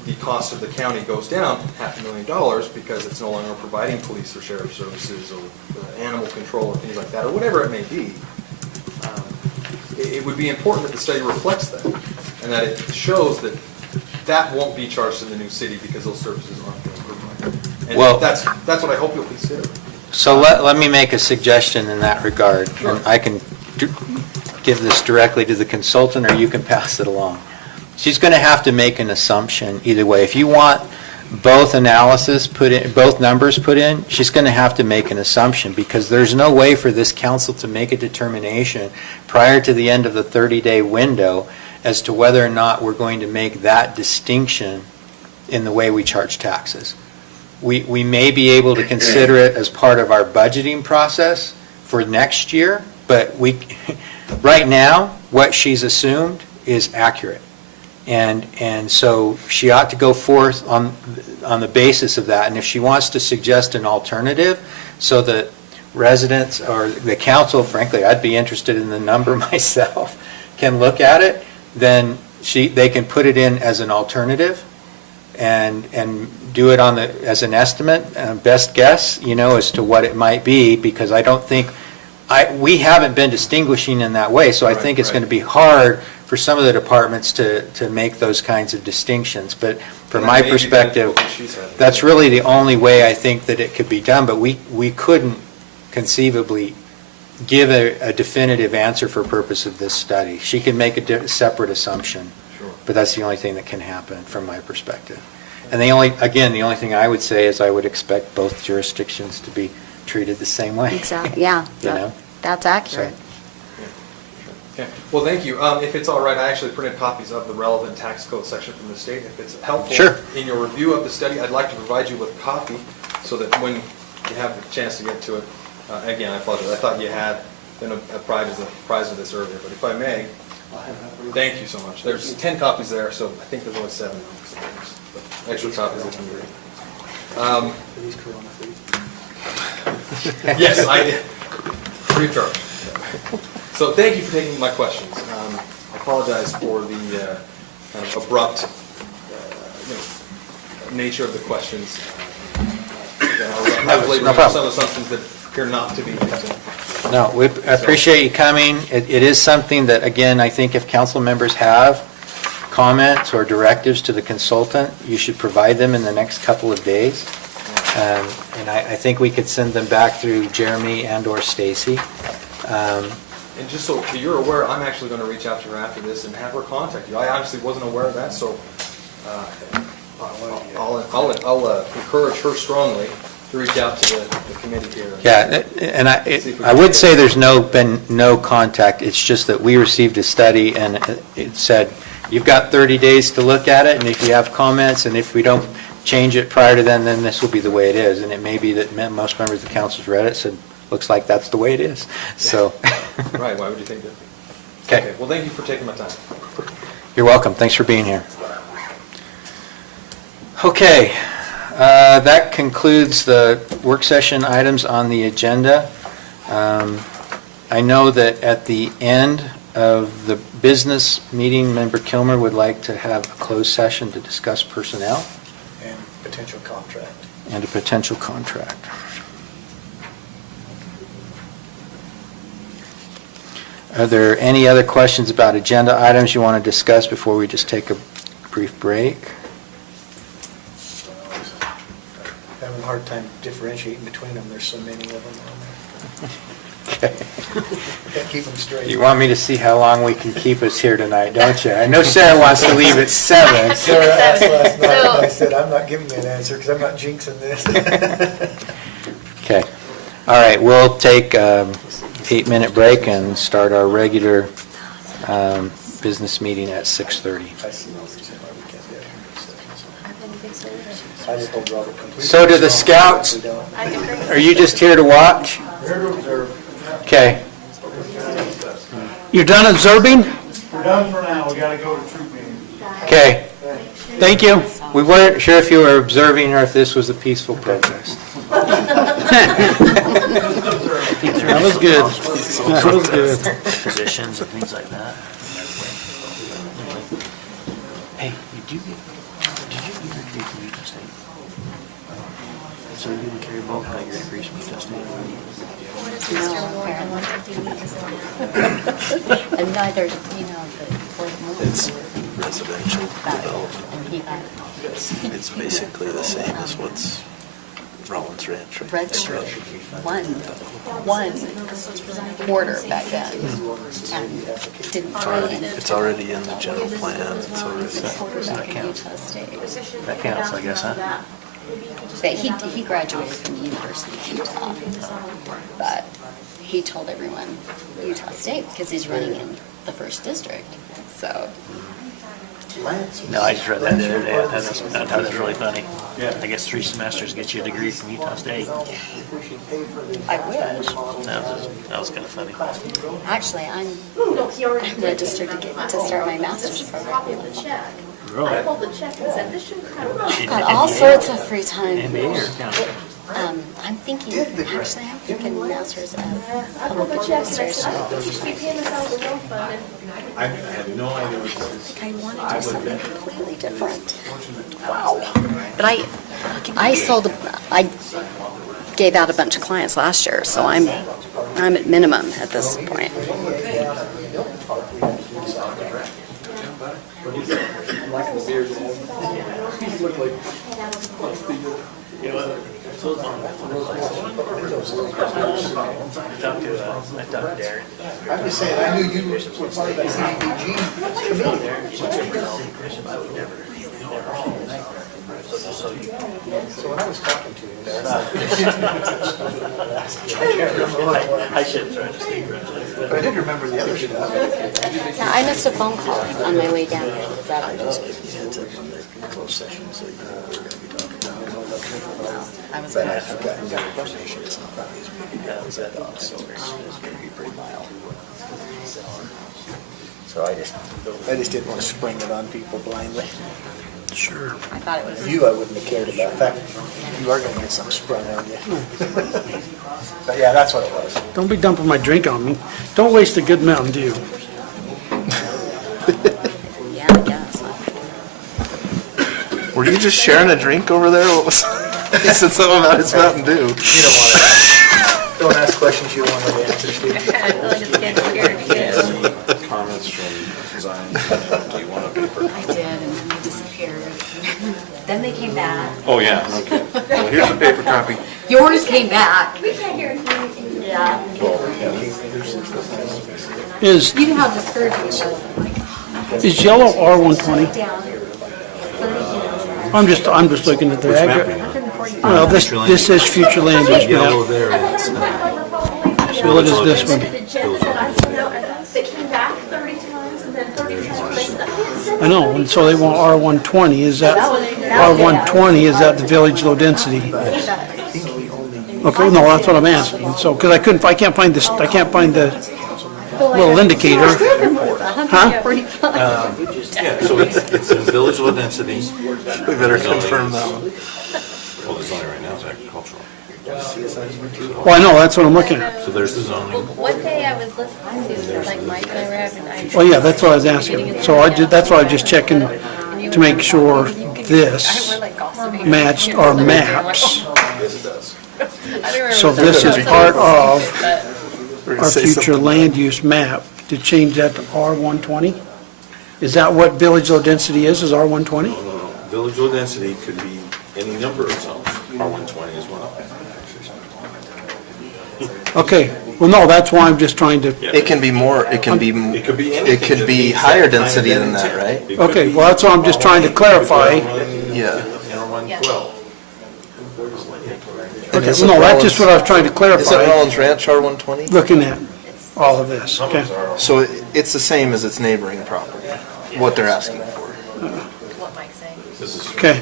the cost of the county goes down $500,000 because it's no longer providing police or sheriff services or animal control or things like that, or whatever it may be, it would be important that the study reflects that and that it shows that that won't be charged in the new city because those services aren't being provided. And Well- that's what I hope you'll consider. So let me make a suggestion in that regard. Sure. And I can give this directly to the consultant, or you can pass it along. She's going to have to make an assumption either way. If you want both analysis put in, both numbers put in, she's going to have to make an assumption, because there's no way for this council to make a determination prior to the end of the 30-day window as to whether or not we're going to make that distinction in the way we charge taxes. We may be able to consider it as part of our budgeting process for next year, but right now, what she's assumed is accurate. And so she ought to go forth on the basis of that. And if she wants to suggest an alternative so that residents or the council, frankly, I'd be interested in the number myself, can look at it, then they can put it in as an alternative and do it as an estimate, best guess, as to what it might be, because I don't think, we haven't been distinguishing in that way, so I think it's going to be hard for some of the departments to make those kinds of distinctions. But from my perspective, that's really the only way I think that it could be done, but we couldn't conceivably give a definitive answer for purpose of this study. She can make a separate assumption, but that's the only thing that can happen from my perspective. And the only thing I would say is I would expect both jurisdictions to be treated the same way. Exactly, yeah. That's accurate. Okay. Well, thank you. If it's all right, I actually printed copies of the relevant tax code section from the state. If it's helpful Sure. in your review of the study, I'd like to provide you with a copy so that when you have the chance to get to it, again, I apologize. I thought you had been apprised of this earlier, but if I may, thank you so much. There's 10 copies there, so I think there's only 7 now. But extra copies if you need. These Corona free? Yes, I did. Free of charge. So thank you for taking my questions. I apologize for the kind of abrupt nature of the questions. I was laboring under some assumptions that appear not to be. No, I appreciate you coming. It is something that, again, I think if council members have comments or directives to the consultant, you should provide them in the next couple of days. And I think we could send them back through Jeremy and/or Stacy. And just so you're aware, I'm actually going to reach out to her after this and have her contact you. I honestly wasn't aware of that, so I'll encourage her strongly to reach out to the committee here. Yeah, and I would say there's been no contact. It's just that we received a study and it said, you've got 30 days to look at it, and if you have comments, and if we don't change it prior to then this will be the way it is. And it may be that most members of the council's read it, said, looks like that's the way it is. So. Right, why would you think that? Okay. Well, thank you for taking my time. You're welcome. Thanks for being here. Okay, that concludes the work session items on the agenda. I know that at the end of the business meeting, Member Kilmer would like to have a closed session to discuss personnel. And potential contract. And a potential contract. Are there any other questions about agenda items you want to discuss before we just take a brief break? Having a hard time differentiating between them, there's so many of them on there. Okay. Can't keep them straight. You want me to see how long we can keep us here tonight, don't you? I know Sarah wants to leave at 7. Sarah asked last night, So- and I said, I'm not giving you an answer because I'm not jinxing this. Okay. All right, we'll take an 8-minute break and start our regular business meeting at 6:30. I see no reason why we can't get here. I just told Robert completely. So do the scouts, We don't. are you just here to watch? Here to observe. Okay. You're done observing? We're done for now, we gotta go to troop meeting. Okay. Thank you. We weren't sure if you were observing or if this was a peaceful protest. That was good. That was good. Positions and things like that. Hey, did you get your degree from Utah State? So you and Carrie both got your degrees from Utah State? No, apparently. And neither, the Fort Moore. It's residential development. And he got It's basically the same as what's Rollins Ranch. right? registered one quarter back then. And didn't train. It's already in the general plan. It's already. Quarterback at Utah State. That counts, I guess, huh? But he graduated from the University of Utah. But he told everyone Utah State because he's running in the first district. So No, I just read that the other day. I thought that was really funny. I guess 3 semesters get you a degree from Utah State. I wish. That was kind of funny. Actually, I'm registered to start my master's program. Really? I've got all sorts of free time. MBA or county? I'm thinking Masters of Public Administration. I had no idea what this is. I want to do something completely different. Wow. But I gave out a bunch of clients last year, so I'm at minimum at this point. I talked to Darren. I'm just saying, I knew you were part of that CDBG committee. So when I was talking to you, Darren, I should try to stay graduated. but I did remember the other stuff. Yeah, I missed a phone call on my way down here. Is that I just gave you heads up on the closed session, so you know what we're gonna be talking about. But I forgot your information, it's not as big as that dog, so it's gonna be pretty mild. So I just didn't want to spring it on people blindly. Sure. I thought it was. You, I wouldn't have cared about. In fact, you are gonna get some sprung on you. But yeah, that's what it was. Don't be dumping my drink on me. Don't waste a good Mountain Dew. Yeah, I guess. Were you just sharing a drink over there? What was? He said something about his Mountain Dew. You don't want to ask. Don't ask questions you don't want to know the answers to. I feel like it's getting weird too. Comments from design, do you want a paper? I did, and then they disappeared. Then they came back. Oh, yeah, okay. Well, here's a paper copy. Yours came back. We can't hear anything. Yeah. Well, Is, You know how discouraging it was, like, is yellow R120? down 30 I'm just looking at the Which map ag. are you on? Well, this is future land use Yellow map. there is, So what is this one? They came back 30 times and then 30 times. They said, I know, and so they want R120, is that, R120, is that the village low density? Okay, no, that's what I'm asking, so, because I can't find this, I can't find the little indicator. Huh? yeah, so it's in village low density. We better confirm that one. Well, the zoning right now is agricultural. Well, I know, that's what I'm looking at. So there's the zoning. One day I was listening to, like, Mike and I were having, Well, yeah, that's what I was asking, so that's why I was just checking to make sure this matched our maps. So this is part of our future land use map, to change that to R120? Is that what village low density is R120? Village low density could be any number of zones. R120 is one of them. Okay, well, no, that's why I'm just trying to, It can be more, it can be, It could be anything. it could that be meets higher that kind of density than that, intent. right? It could okay, be well, that's what I'm just trying to clarify. Yeah. R112. Okay, well, no, that's just what I was trying to Isn't clarify, Rollins Ranch R120? looking at all of this, Some okay? of them are. So it's the same as its neighboring property, what they're asking for. what Mike's saying. This is Okay,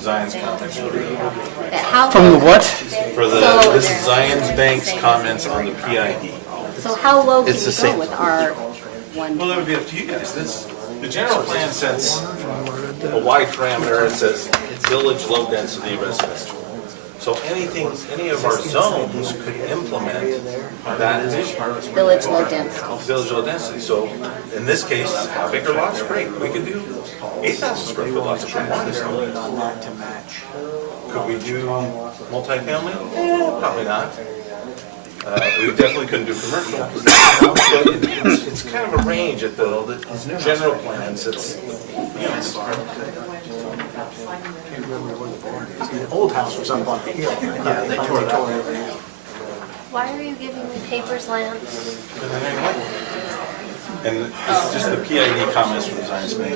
Zion's comments from the what? for the, this is Zion's Bank's comments on the PID. So how low can It's you the go same. with our one? Well, that would be up to you guys. The general plan sets a wide parameter. It says village low density residential. So anything, any of our zones could implement that vision. Village low density. Village low density. So in this case, half acre lots, great. We could do 8,000 square foot lots if we wanted to. Could we do multifamily? Probably not. We definitely couldn't do commercial. But it's kind of a range at the general plans. It's, you know, The old house was up on the hill. Yeah, they tore it out. Why are you giving me papers, Lance? and this is just the PID comments from Zion's Bank,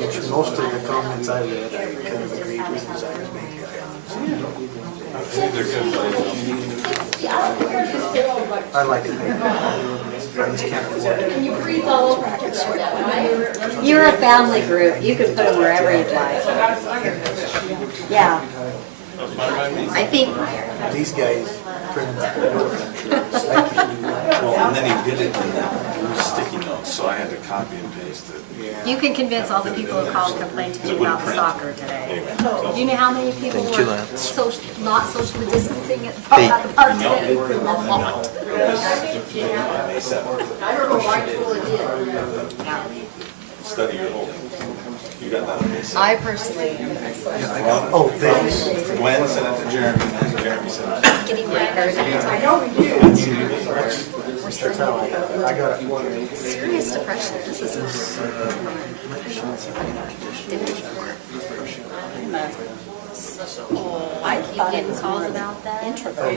which Most of the comments I read, I kind of agreed with the Zion's Bank. I think they're good, I like it. I just can't afford it. You're a family group, you can put them wherever you'd like. Yeah. I think, These guys printed that. well, and then he did it in the blue sticky notes, so I had to copy and paste it. you can convince all the people who called and complained to me about the soccer today. Anyway, Do you know how many people Thank you, were Lance. not socially distancing at the park today? A lot. May 7th. Yeah. Study your whole, you got that on May 7th. I personally am Oh, thanks. Gwen sent it to Jeremy, and then Jeremy sent it. getting my heritage. That's how I got it. Serious depression, this is. I keep getting calls about that. Introvert.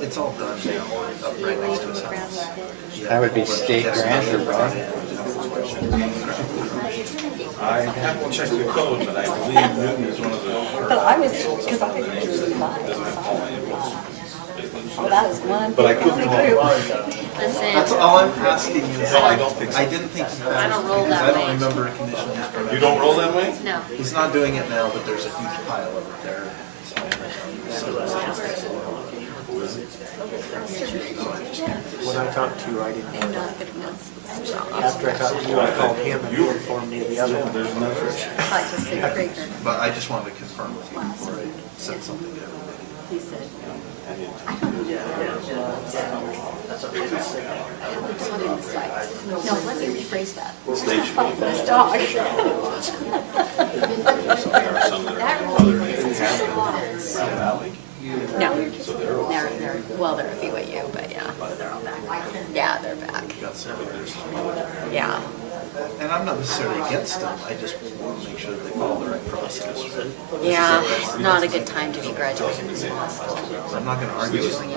It's all done now, up right next to his house. That would be state grant or what? I haven't checked the code, but I believe Newton is one of the. But I was, because I didn't really buy it. Well, that was one. But I could be wrong. Listen, That's all I'm asking is, No, I don't think so. I didn't think he I don't roll because that I don't way. remember a conditional use permit. You don't roll that way? no. He's not doing it now, but there's a huge pile over there. When I talked to you, I didn't. After I talked to you, I called him and he informed me of the other one. Like to see Krieger. But I just wanted to confirm with you before I said something to everybody. He said, no, let me rephrase that. Stage. Oh, this dog. There are some that are grandfathered in Round Valley. No, they're, well, they're a BYU, but yeah, they're all back. Yeah, they're back. Yeah. And I'm not necessarily against them, I just want to make sure that they follow the right process. Yeah, it's not a good time to be graduating from law school. I'm not going to argue with them.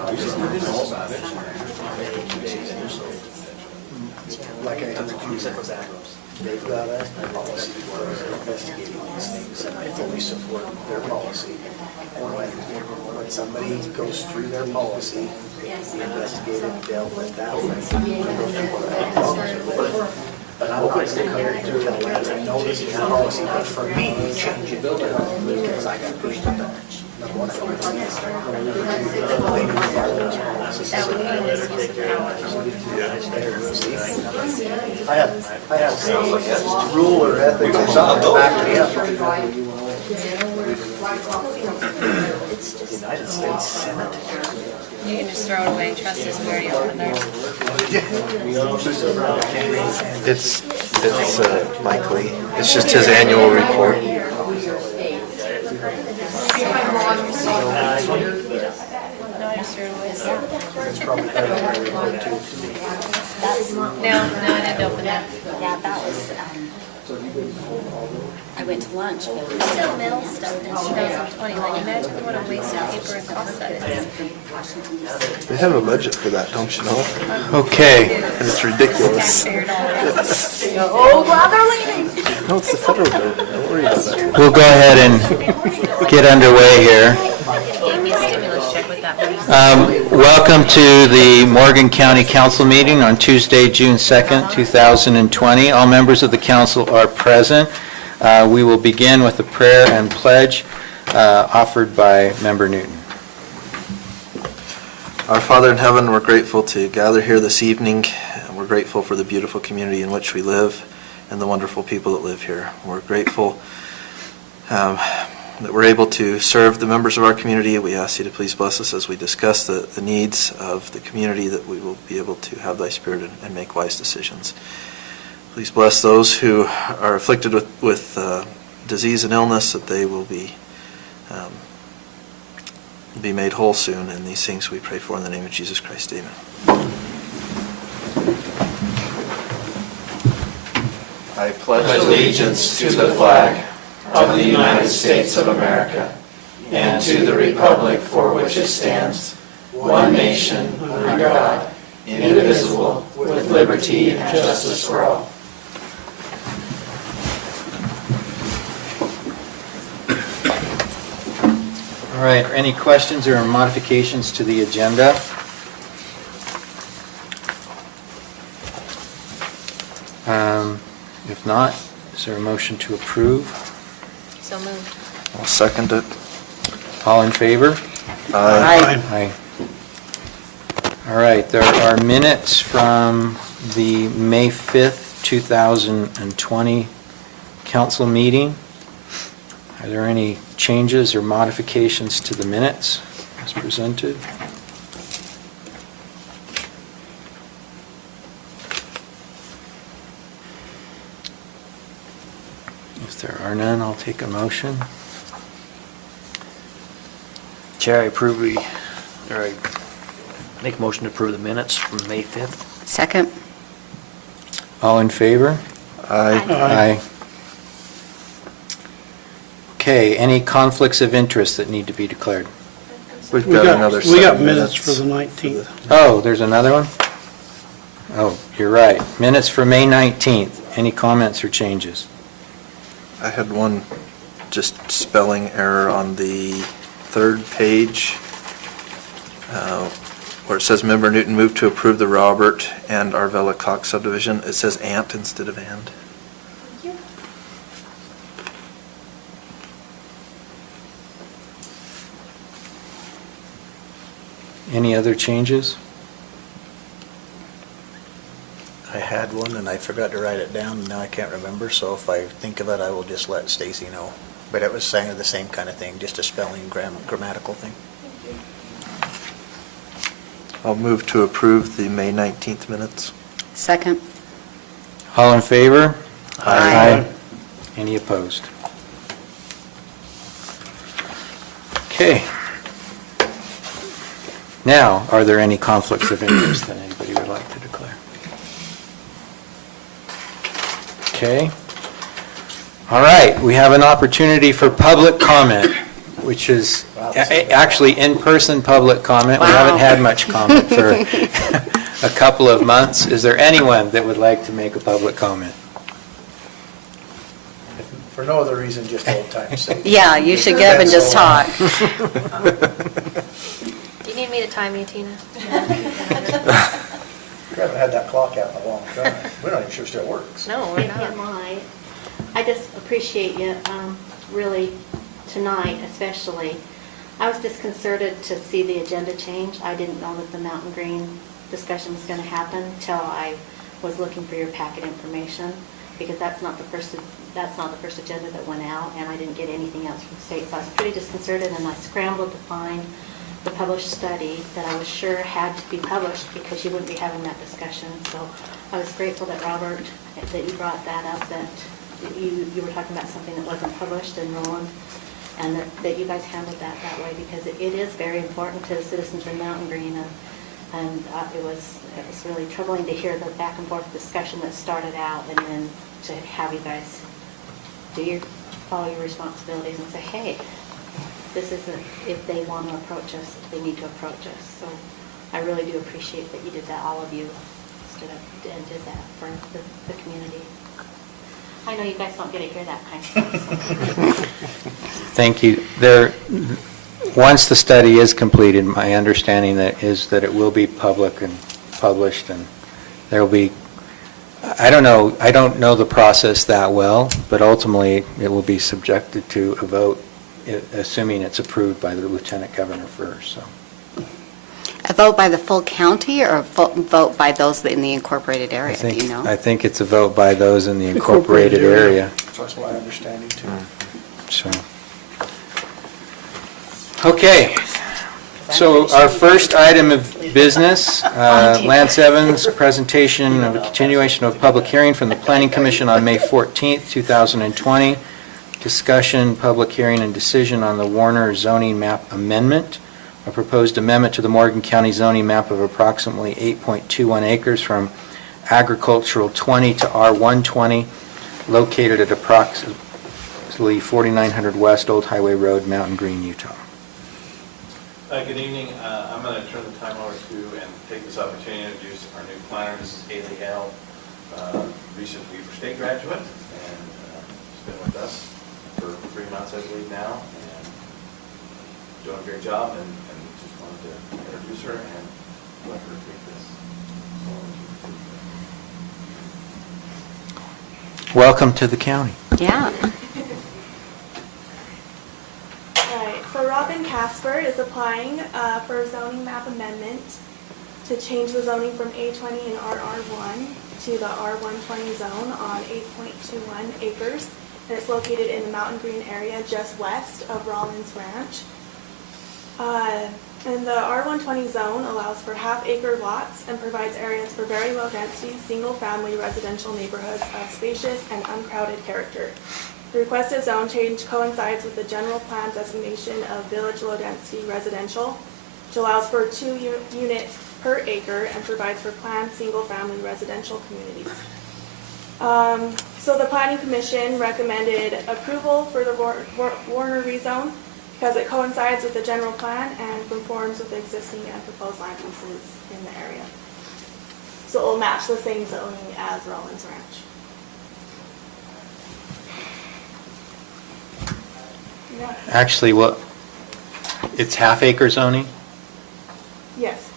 Like I told you, they've got a policy for investigating these things, and I fully support their policy. And when somebody goes through their policy, we investigate and dealt with that way. But I'm not prepared to tell them, I know this is your policy, but for me, change it because I got pushed to that. Number one, I don't think they can follow those policies. I have rule or ethics or something to back me up. United States Senate. You can just throw it away, trust us, we already opened there. It's likely, it's just his annual report. No, I just threw it away. It's probably better than a report too. No, I didn't open that. Yeah, that was, I went to lunch. We still mail stuff in 2020, like imagine what a waste of paper and cost that is. They have a budget for that, don't you know? Okay, And it's ridiculous. Taxpayer dollars. Oh, glad they're leaving. No, it's the federal government, don't worry about that. we'll go ahead and get underway here. Gave me a stimulus check with that money. Welcome to the Morgan County Council meeting on Tuesday, June 2nd, 2020. All members of the council are present. We will begin with a prayer and pledge offered by Member Newton. Our Father in heaven, we're grateful to gather here this evening. And we're grateful for the beautiful community in which we live and the wonderful people that live here. We're grateful that we're able to serve the members of our community. We ask you to please bless us as we discuss the needs of the community, that we will be able to have thy spirit and make wise decisions. Please bless those who are afflicted with disease and illness, that they will be made whole soon. And these things we pray for in the name of Jesus Christ. Amen. I pledge Allegiance to the flag of the United States of America and to the republic for which it stands, one nation, under God, indivisible, with liberty and justice for all. All right, any questions or modifications to the agenda? If not, is there a motion to approve? So moved. I'll second it. All in favor? Aye. All right, there are minutes from the May 5th, 2020 council meeting. Are there any changes or modifications to the minutes as presented? If there are none, I'll take a motion. Chair, I make a motion to approve the minutes from May 5th. Second. All in favor? Aye. Aye. Okay, any conflicts of interest that need to be declared? We've We got got, another we got 7 minutes for the 19th. Oh, there's another one? Oh, you're right. Minutes for May 19th. Any comments or changes? I had one just spelling error on the third page, where it says Member Newton moved to approve the Robert and Arvella Cox subdivision. It says "ant" instead of "and." Any other changes? I had one and I forgot to write it down, and now I can't remember, so if I think of it, I will just let Stacy know. But it was saying the same kind of thing, just a spelling, grammatical thing. I'll move to approve the May 19th minutes. Second. All in favor? Aye. Any opposed? Okay. Now, are there any conflicts of interest that anybody would like to declare? Okay. All right, we have an opportunity for public comment, which is actually in-person public comment. We haven't had much comment for a couple of months. Is there anyone that would like to make a public comment? For no other reason, just old time's sake. Yeah, you should get up and just talk. Do you need me to time you, Tina? We haven't had that clock out in a long time. We're not even sure it still works. No, we're Am not. I just appreciate you, really, tonight especially. I was disconcerted to see the agenda change. I didn't know that the Mountain Green discussion was going to happen till I was looking for your packet information, because that's not the first agenda that went out, and I didn't get anything else from the state. So I was pretty disconcerted, and I scrambled to find the published study that I was sure had to be published, because you wouldn't be having that discussion. So I was grateful that Robert, that you brought that up, that you were talking about something that wasn't published in Roland, and that you guys handled that way, because it is very important to the citizens of Mountain Green, and it was really troubling to hear the back and forth discussion that started out, and then to have you guys follow your responsibilities and say, hey, this is if they want to approach us, they need to approach us. So I really do appreciate that you did that. All of you stood up and did that for the community. I know you guys don't get to hear that kind of stuff. So. Thank you. Once the study is completed, my understanding is that it will be public and published, and there will be, I don't know the process that well, but ultimately it will be subjected to a vote, assuming it's approved by the Lieutenant Governor first, so. A vote by the full county, or a vote by those in the incorporated area, do you know? I think it's a vote by those in the incorporated area. That's my understanding, too. So, okay. So our first item of business, Lance Evans' presentation of a continuation of a public hearing from the Planning Commission on May 14th, 2020. Discussion, public hearing, and decision on the Warner zoning map amendment. A proposed amendment to the Morgan County zoning map of approximately 8.21 acres from agricultural 20 to R120, located at approximately 4900 West Old Highway Road, Mountain Green, Utah. Good evening. I'm going to turn the time over to and take this opportunity to introduce our new planner. This is Haley Hale, recent Weaver State graduate, and she's been with us for 3 months, I believe, now, and doing a great job, and just wanted to introduce her and let her take this. Welcome to the county. Yeah. Right, so Robin Casper is applying for a zoning map amendment to change the zoning from A20 and RR1 to the R120 zone on 8.21 acres. And it's located in the Mountain Green area just west of Rollins Ranch. And the R120 zone allows for half-acre lots and provides areas for very low-density, single-family residential neighborhoods of spacious and uncrowded character. The requested zone change coincides with the general plan designation of village low-density residential, which allows for 2 units per acre and provides for planned single-family residential communities. So the Planning Commission recommended approval for the Warner rezone because it coincides with the general plan and conforms with the existing and proposed land uses in the area. So it will match the same zoning as Rollins Ranch. Yeah. Actually, it's half-acre zoning, Yes.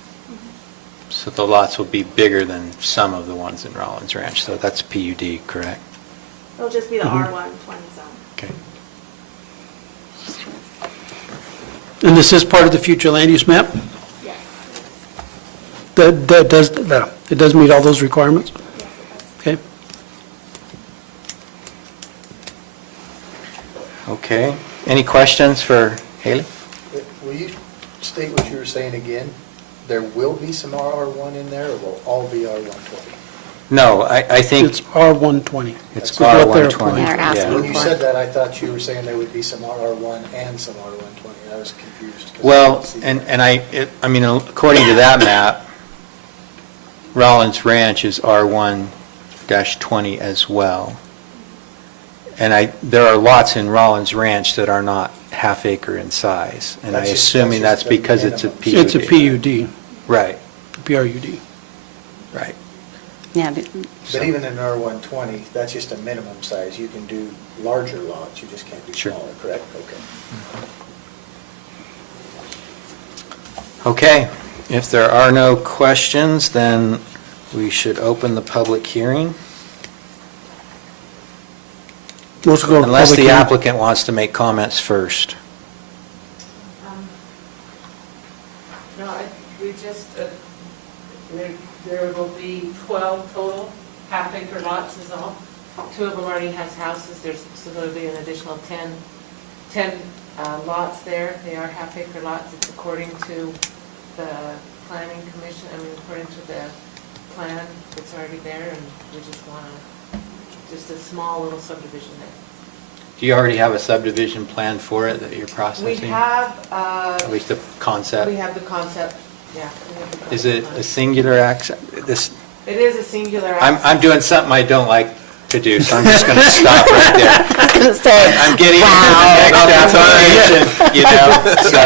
so the lots will be bigger than some of the ones in Rollins Ranch, so that's PUD, correct? It'll just be the R120 zone. Okay. And this is part of the future land use map? Yes. It does meet all those requirements? Yes, it does. Okay. Okay. Any questions for Haley? Will you state what you were saying again? There will be some RR1 in there, or will all be R120? No, I think It's R120. it's That's what they're R120. applying They're asking yeah. When you said that, I thought you were saying there would be some RR1 and some R120. I was confused. 'cause I Well, didn't see and that. I mean, according to that map, Rollins Ranch is R1-20 as well. And there are lots in Rollins Ranch that are not half acre in size, and I'm That's just- assuming that's that's just the because it's a minimum. PUD. It's a PUD, Right, PRUD. right. Yeah, But even in R120, that's just a minimum size. You can do larger lots, you just can't do Sure. smaller, correct? Okay. Okay, if there are no questions, then we should open the public hearing. Let's go to Unless public the hearing. applicant wants to make comments first. No, we just, there will be 12 total half-acre lots is all. 2 of them already has houses, so there'll be an additional 10 lots there. They are half-acre lots. It's according to the planning commission, according to the plan that's already there, and we just want just a small little subdivision there. Do you already have a subdivision plan for it that you're We processing? have, At least the concept? we have the concept, yeah. we have the Is it concept a plan. singular accent? This, It is a singular. I'm doing something I don't like to do, so I'm just going to stop right there. I was going to say, I'm getting into the next application, you know, so. I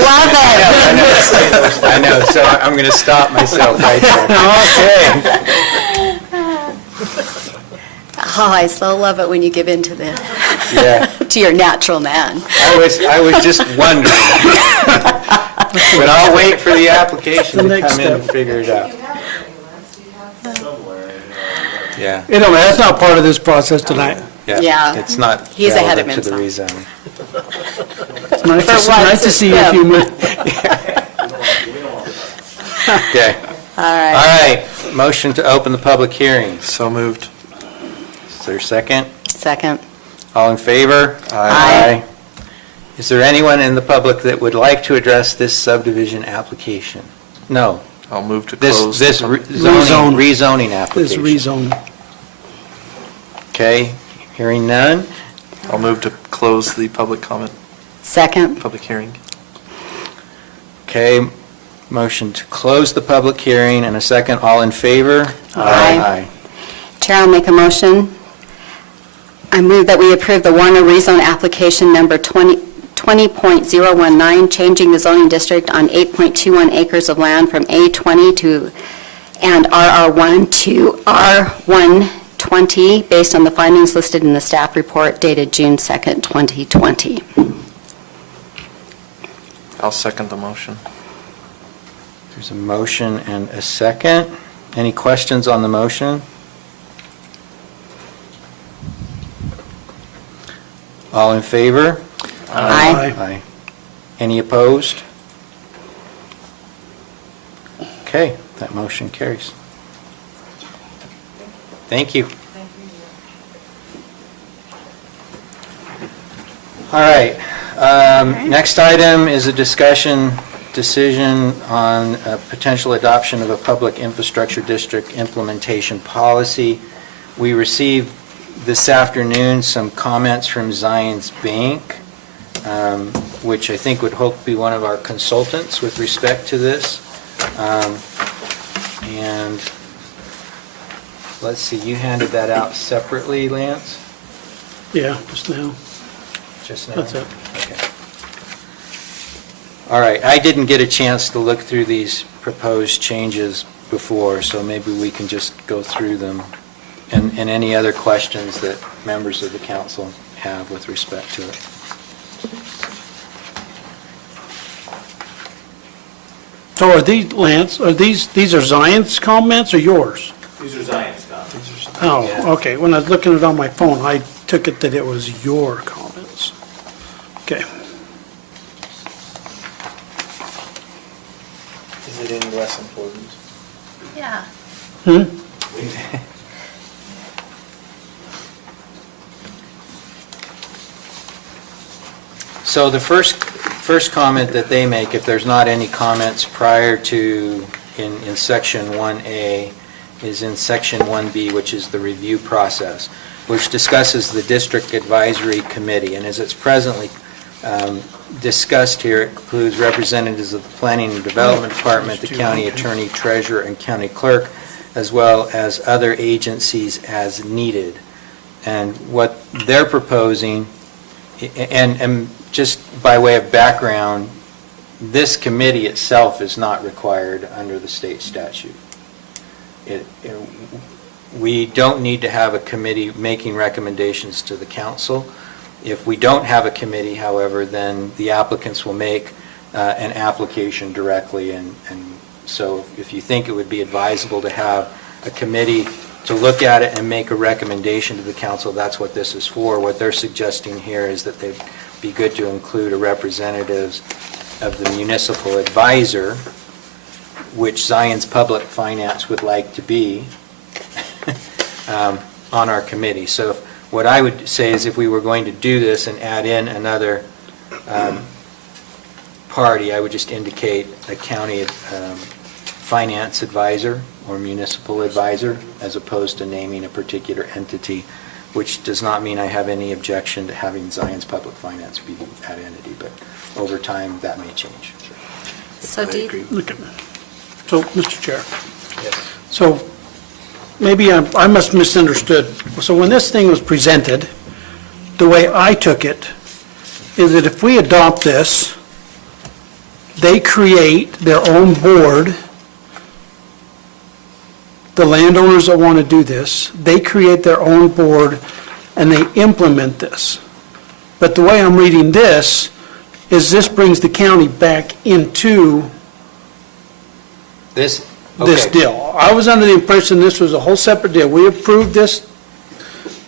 love it. I know, so I'm going to stop myself right there. Okay. Oh, I so love it when you give in to Yeah. to your natural man. I was just wondering. But I'll wait for the application The to next come in and step. figure it out. You have it, Lance, you have some. Yeah. You know, that's not part of this process tonight. Yeah. It's not He's ahead of relevant to the himself. rezoning. It's nice For to see- once, nice to it's see you him. if you move. Okay. All All right. right, motion to open the public hearing. So moved. Is there a second? Second. All in favor? Aye. Is there anyone in the public that would like to address this subdivision application? No. I'll move to This, close. this the re- Rezone. rezoning This application. rezone. Okay, hearing none. I'll move to close the public comment, Second. public hearing. Okay, motion to close the public hearing and a second. All in favor? Aye. Chair, I'll make a motion. I move that we approve the Warner rezone application number 20.019, changing the zoning district on 8.21 acres of land from A20 to, and RR1 to R120, based on the findings listed in the staff report dated June 2nd, 2020. I'll second the motion. There's a motion and a second. Any questions on the motion? All in favor? Aye. Aye. Any opposed? Okay, that motion carries. Thank you. All right, next item is a decision on a potential adoption of a public infrastructure district implementation policy. We received this afternoon some comments from Zions Bank, which I think would hope to be one of our consultants with respect to this. And let's see, you handed that out separately, Lance? Yeah, just now. Just now? That's it. Okay. All right, I didn't get a chance to look through these proposed changes before, so maybe we can just go through them. And any other questions that members of the council have with respect to it. So are these, Lance, are these are Zion's comments or yours? These are Zion's comments. Oh, okay. When I was looking at it on my phone, I took it that it was your comments. Okay. Is it any less important? Yeah. So the first comment that they make, if there's not any comments prior to, in section 1A, is in section 1B, which is the review process, which discusses the district advisory committee. And as it's presently discussed here, it includes representatives of the Planning and Development Department, the county attorney, treasurer, and county clerk, as well as other agencies as needed. And what they're proposing, and just by way of background, this committee itself is not required under the state statute. We don't need to have a committee making recommendations to the council. If we don't have a committee, however, then the applicants will make an application directly, and so if you think it would be advisable to have a committee to look at it and make a recommendation to the council, that's what this is for. What they're suggesting here is that they'd be good to include a representative of the municipal advisor, which Zion's Public Finance would like to be, on our committee. So what I would say is if we were going to do this and add in another party, I would just indicate a county finance advisor or municipal advisor, as opposed to naming a particular entity, which does not mean I have any objection to having Zion's Public Finance be that entity, but over time, that may change. So do you, So, Mr. Chair, Yes. so maybe I must have misunderstood. So when this thing was presented, the way I took it is that if we adopt this, they create their own board. The landowners that want to do this, they create their own board and they implement this. But the way I'm reading this is this brings the county back into This this deal. I was under the impression this was a whole separate deal. We approved this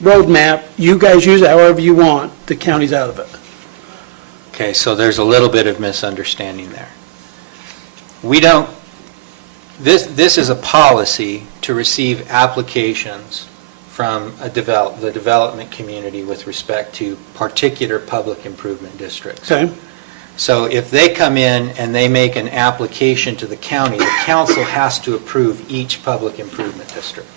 roadmap, you guys use it however you want, the county's out of it. Okay, so there's a little bit of misunderstanding there. We don't, this is a policy to receive applications from the development community with respect to particular public improvement districts. Okay? So if they come in and they make an application to the county, the council has to approve each public improvement district.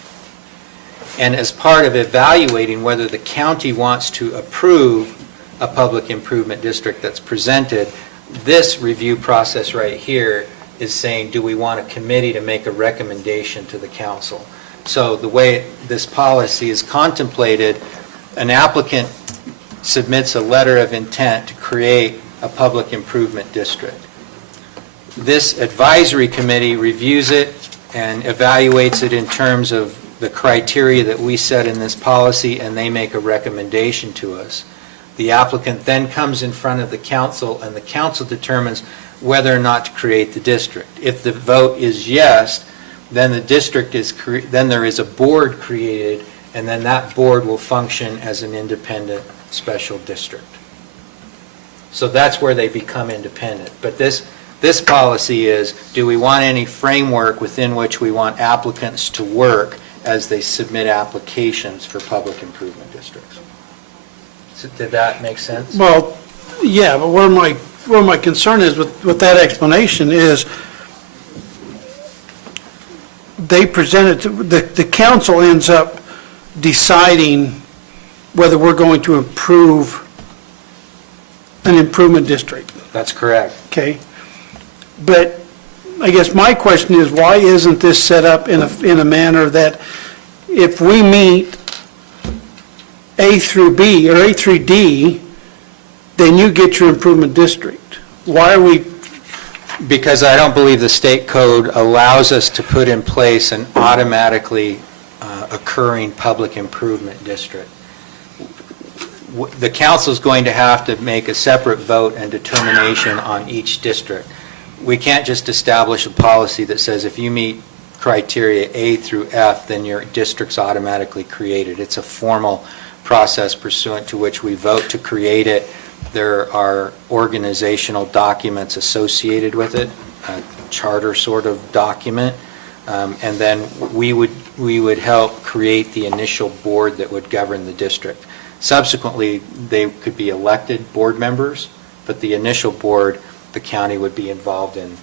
And as part of evaluating whether the county wants to approve a public improvement district that's presented, this review process right here is saying, do we want a committee to make a recommendation to the council? So the way this policy is contemplated, an applicant submits a letter of intent to create a public improvement district. This advisory committee reviews it and evaluates it in terms of the criteria that we set in this policy, and they make a recommendation to us. The applicant then comes in front of the council, and the council determines whether or not to create the district. If the vote is yes, then the district is, then there is a board created, and then that board will function as an independent special district. So that's where they become independent. But this policy is, do we want any framework within which we want applicants to work as they submit applications for public improvement districts? So did that make sense? Well, yeah, but where my concern is with that explanation is they present it, the council ends up deciding whether we're going to approve an improvement district, That's correct. okay? But I guess my question is, why isn't this set up in a manner that if we meet A through B or A through D, then you get your improvement district? Why are we, Because I don't believe the state code allows us to put in place an automatically occurring public improvement district. The council's going to have to make a separate vote and determination on each district. We can't just establish a policy that says if you meet criteria A through F, then your district's automatically created. It's a formal process pursuant to which we vote to create it. There are organizational documents associated with it, a charter sort of document, and then we would help create the initial board that would govern the district. Subsequently, they could be elected board members, but the initial board, the county would be involved in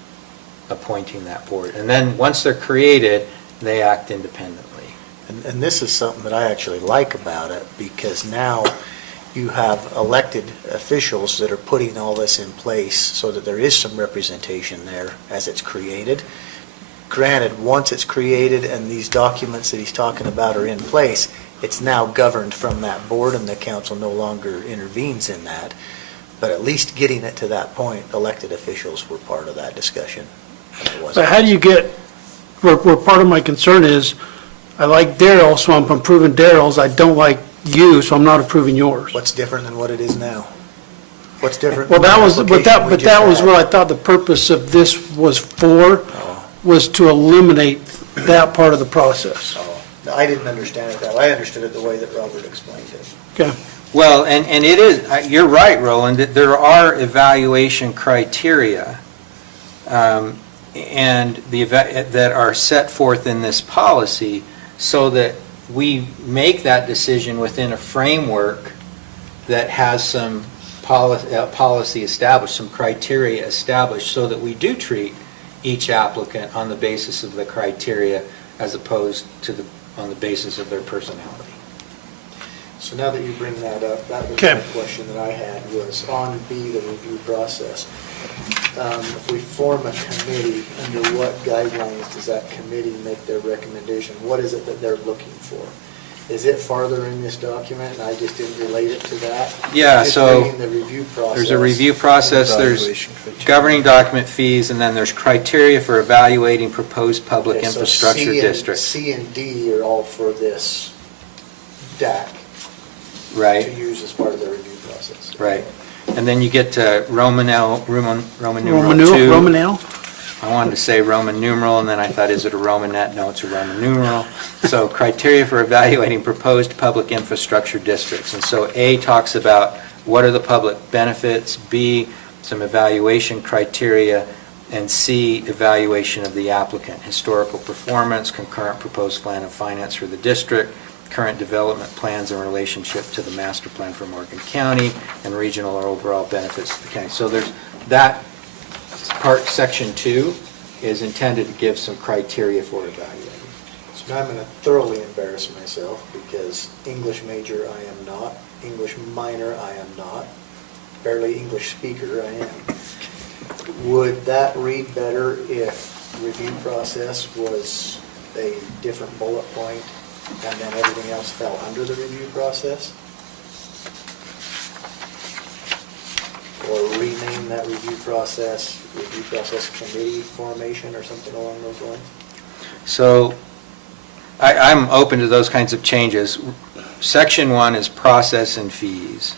appointing that board. And then, once they're created, they act independently. And this is something that I actually like about it, because now you have elected officials that are putting all this in place so that there is some representation there as it's created. Granted, once it's created and these documents that he's talking about are in place, it's now governed from that board and the council no longer intervenes in that. But at least getting it to that point, elected officials were part of that discussion. But how do you get, where part of my concern is, I like Darrell, so I'm approving Darrell's, I don't like you, so I'm not approving yours. What's different than what it is now? What's different? Well, than that the was, but application we that just was had? what I thought the purpose of this was for, Oh. was to eliminate that part of the process. Oh, no, I didn't understand it that way. I understood it the way that Robert explained it. Okay. Well, and it is, you're right, Roland, that there are evaluation criteria and that are set forth in this policy so that we make that decision within a framework that has some policy established, some criteria established, so that we do treat each applicant on the basis of the criteria as opposed to on the basis of their personality. So now that you bring that up, that was Okay. the question that I had, was on B, the review process. If we form a committee, under what guidelines does that committee make their recommendation? What is it that they're looking for? Is it farther in this document, and I just didn't relate it to that? Yeah, Just so reading the review process. there's a review process, there's Evaluation criteria. governing document fees, and then there's criteria for evaluating proposed public Okay, so infrastructure C and- districts. C and D are all for this DAC to Right, use as part of the review process. right. And then you get to Roman numeral Roman 2. Romanelle? I wanted to say Roman numeral, and then I thought, is it a Romanette? No, it's a Roman numeral. So criteria for evaluating proposed public infrastructure districts. And so A talks about what are the public benefits, B, some evaluation criteria, and C, evaluation of the applicant, historical performance, concurrent proposed plan of finance for the district, current development plans in relationship to the master plan for Morgan County, and regional or overall benefits to the county. So there's that part, section 2, is intended to give some criteria for evaluating. So now I'm going to thoroughly embarrass myself because English major I am not, English minor I am not, barely English speaker I am. Would that read better if review process was a different bullet point and then everything else fell under the review process? Or rename that review process committee formation or something along those lines? So I'm open to those kinds of changes. Section 1 is process and fees.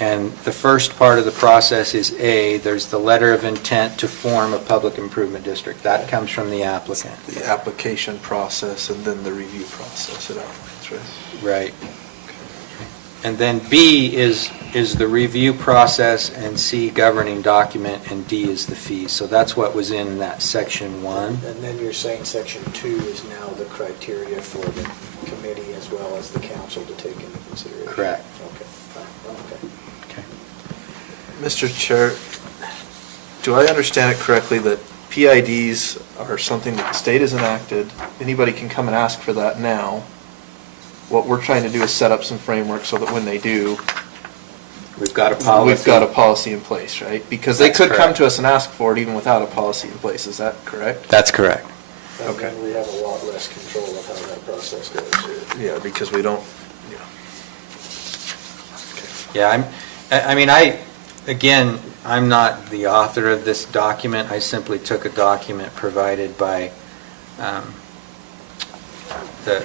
And the first part of the process is A, there's the letter of intent to form a public improvement district. That comes from the applicant. The application process and then the review process, it outlines, right? Right. And then B is the review process, and C, governing document, and D is the fees. So that's what was in that section 1. And then you're saying section 2 is now the criteria for the committee as well as the council to take into consideration? Correct. Okay, fine, okay. Mr. Chair, do I understand it correctly that PIDs are something that the state has enacted? Anybody can come and ask for that now. What we're trying to do is set up some framework so that when they do, We've got a policy. we've got a policy in place, right? Because they That's could come correct. to us and ask for it even without a policy in place, is that correct? That's correct. And Okay. then we have a lot less control of how that process goes. Yeah, because we don't, Yeah, again, I'm not the author of this document. I simply took a document provided by the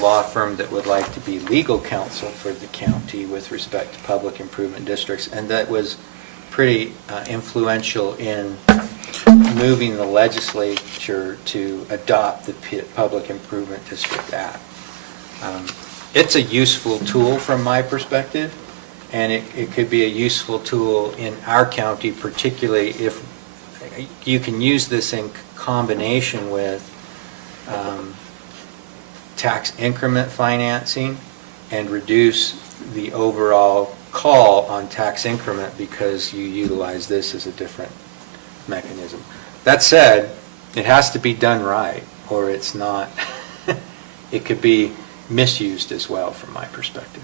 law firm that would like to be legal counsel for the county with respect to public improvement districts, and that was pretty influential in moving the legislature to adopt the Public Improvement District Act. It's a useful tool from my perspective, and it could be a useful tool in our county, particularly if you can use this in combination with tax increment financing and reduce the overall call on tax increment because you utilize this as a different mechanism. That said, it has to be done right, or it's not, it could be misused as well from my perspective.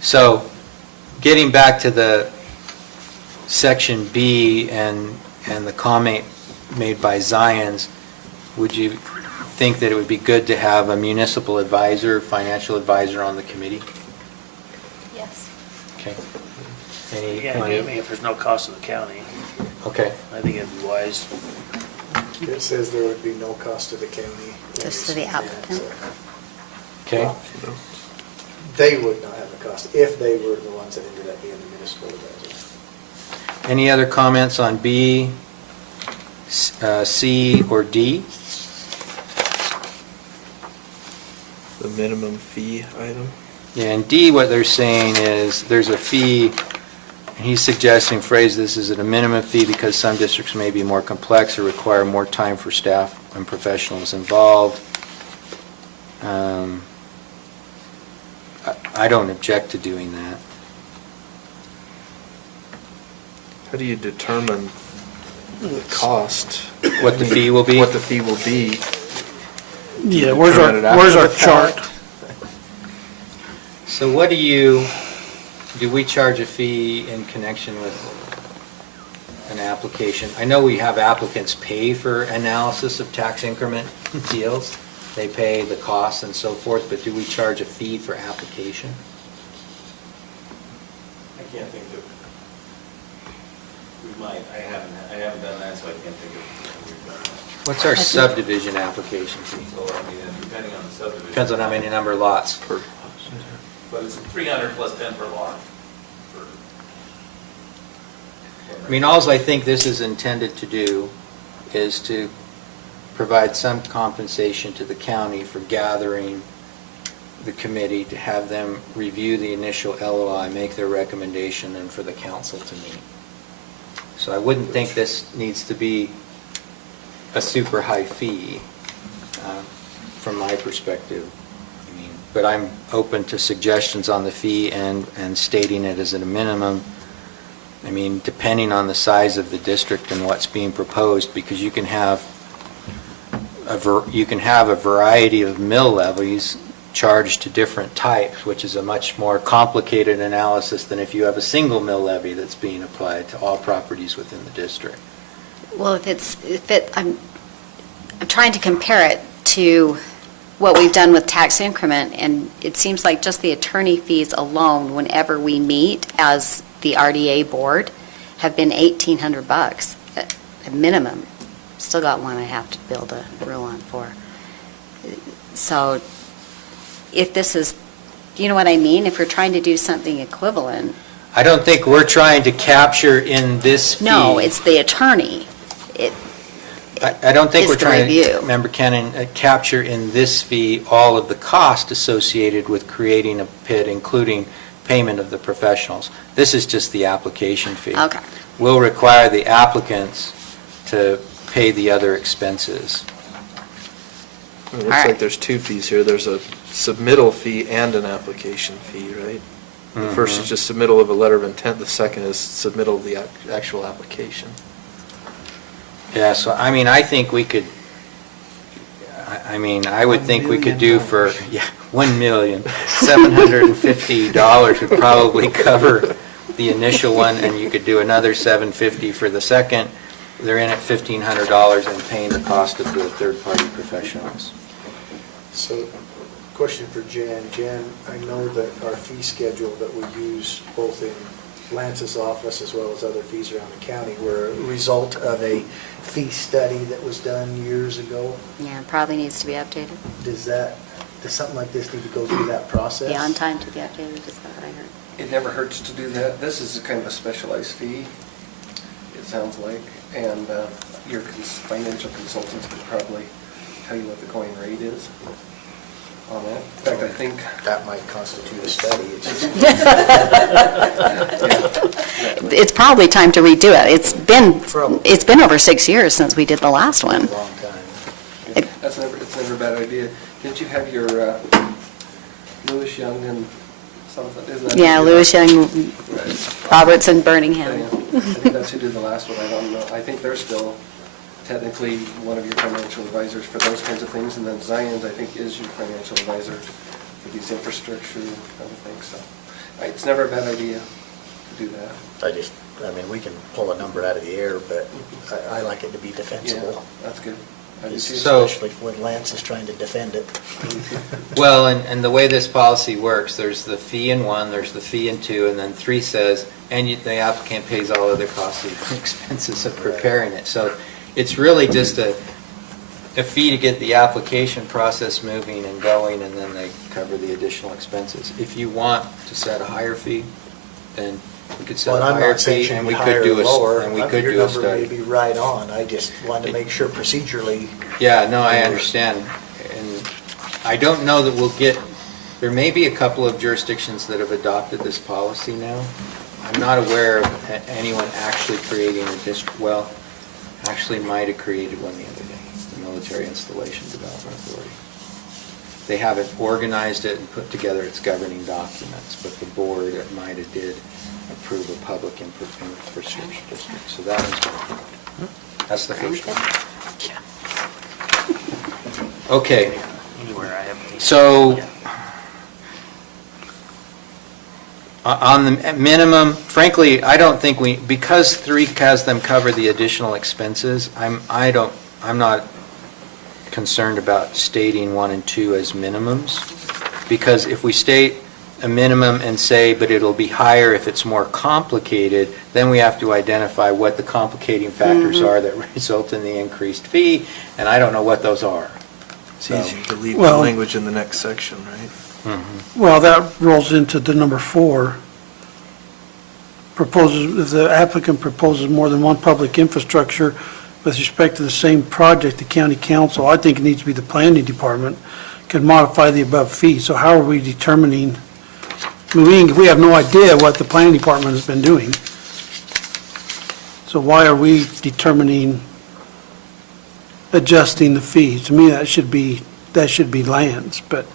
So, getting back to the section B and the comment made by Zions, would you think that it would be good to have a municipal advisor, financial advisor on the committee? Yes. Okay. Any, Yeah, I mean, if there's no cost to the county, okay. I think it'd be wise. It says there would be no cost to the county. Just to the applicant. Okay. They would not have a cost if they were the ones that ended up being the municipal advisor. Any other comments on B, C, or D? The minimum fee item. Yeah, and D, what they're saying is, there's a fee, and he's suggesting phrase this is at a minimum fee because some districts may be more complex or require more time for staff and professionals involved. I don't object to doing that. How do you determine the cost? What the fee will be? What the fee will be? Yeah, Determine it after where's our the chart? fact? So what do we charge a fee in connection with an application? I know we have applicants pay for analysis of tax increment deals. They pay the costs and so forth, but do we charge a fee for application? I can't think of, we might, I haven't done that, so I can't think of if we've done that. What's our subdivision application fee? So, I mean, depending on the subdivision. Depends on how many number of lots. But it's 300 plus 10 per lot. I mean, alls I think this is intended to do is to provide some compensation to the county for gathering the committee, to have them review the initial LOI, make their recommendation, and for the council to meet. So I wouldn't think this needs to be a super high fee from my perspective. I mean, but I'm open to suggestions on the fee and stating it as at a minimum. I mean, depending on the size of the district and what's being proposed, because you can have a variety of mill levies charged to different types, which is a much more complicated analysis than if you have a single mill levy that's being applied to all properties within the district. Well, I'm trying to compare it to what we've done with tax increment, and it seems like just the attorney fees alone, whenever we meet as the RDA board, have been $1,800 at minimum. Still got one I have to build a rule on for. So if this is, do you know what I mean? If we're trying to do something equivalent. I don't think we're trying to capture in this fee. No, it's the attorney. I don't think It's we're the trying review. to, Member Cannon, capture in this fee all of the cost associated with creating a PID, including payment of the professionals. This is just the application fee. Okay. We'll require the applicants to pay the other expenses. It looks Alright. like there's two fees here. There's a submittal fee and an application fee, right? The first is just submittal of a letter of intent, the second is submittal of the actual application. Yeah, so, I mean, I think we could, I would think we could do for, $1,750 would probably cover the initial one, and you could do another $750 for the second. They're in at $1,500 and paying the cost of the third-party professionals. So, question for Jan. Jan, I know that our fee schedule that we use both in Lance's office as well as other fees around the county were a result of a fee study that was done years ago. Yeah, it probably needs to be updated. Does something like this need to go through that process? Be on time to be updated, is that what I heard? It never hurts to do that. This is a kind of a specialized fee, it sounds like, and your financial consultants could probably tell you what the going rate is on that. In fact, I think... That might constitute a study. It's probably time to redo it. It's been over 6 years since we did the last one. A long time. It's never a bad idea. Didn't you have your Lewis Young and something? Isn't that Yeah, who- Lewis Young, Right. Roberts, and Yeah, Birmingham. I think that's who did the last one. I don't know. I think they're still technically one of your financial advisors for those kinds of things, and then Zions, I think, is your financial advisor for these infrastructure other things. So it's never a bad idea to do that. I just I mean, we can pull a number out of the air, but I like it to be defensible. That's good. I do too. So- Especially when Lance is trying to defend it. Well, and the way this policy works, there's the fee in 1, there's the fee in 2, and then 3 says, the applicant pays all other costs and expenses of preparing it. So it's really just a fee to get the application process moving and going, and then they cover the additional expenses. If you want to set a higher fee, then we could set Well, a I'm higher not saying fee, should and be we higher could or do lower. and we I mean, could your do a number may study. be right on. I just wanted to make sure procedurally. Yeah, no, I understand. And I don't know that we'll get, there may be a couple of jurisdictions that have adopted this policy now. I'm not aware of anyone actually creating a district, well, actually might have created one the other day, the Military Installation Development Authority. They haven't organized it and put together its governing documents, but the board at MIDA did approve a public infrastructure district. So that one's going. That's the first one. Okay. Anywhere I have. So, on the minimum, frankly, I don't think because 3 has them cover the additional expenses, I'm not concerned about stating 1 and 2 as minimums, because if we state a minimum and say, but it'll be higher if it's more complicated, then we have to identify what the complicating factors are that result in the increased fee, and I don't know what those are. It's easy to leave the Well- language in the next section, right? Well, that rolls into the number 4. Proposes, if the applicant proposes more than one public infrastructure with respect to the same project, the county council, I think it needs to be the planning department, can modify the above fee. So how are we determining, I mean, we have no idea what the planning department has been doing. So why are we determining, adjusting the fees? To me, that should be Lance, but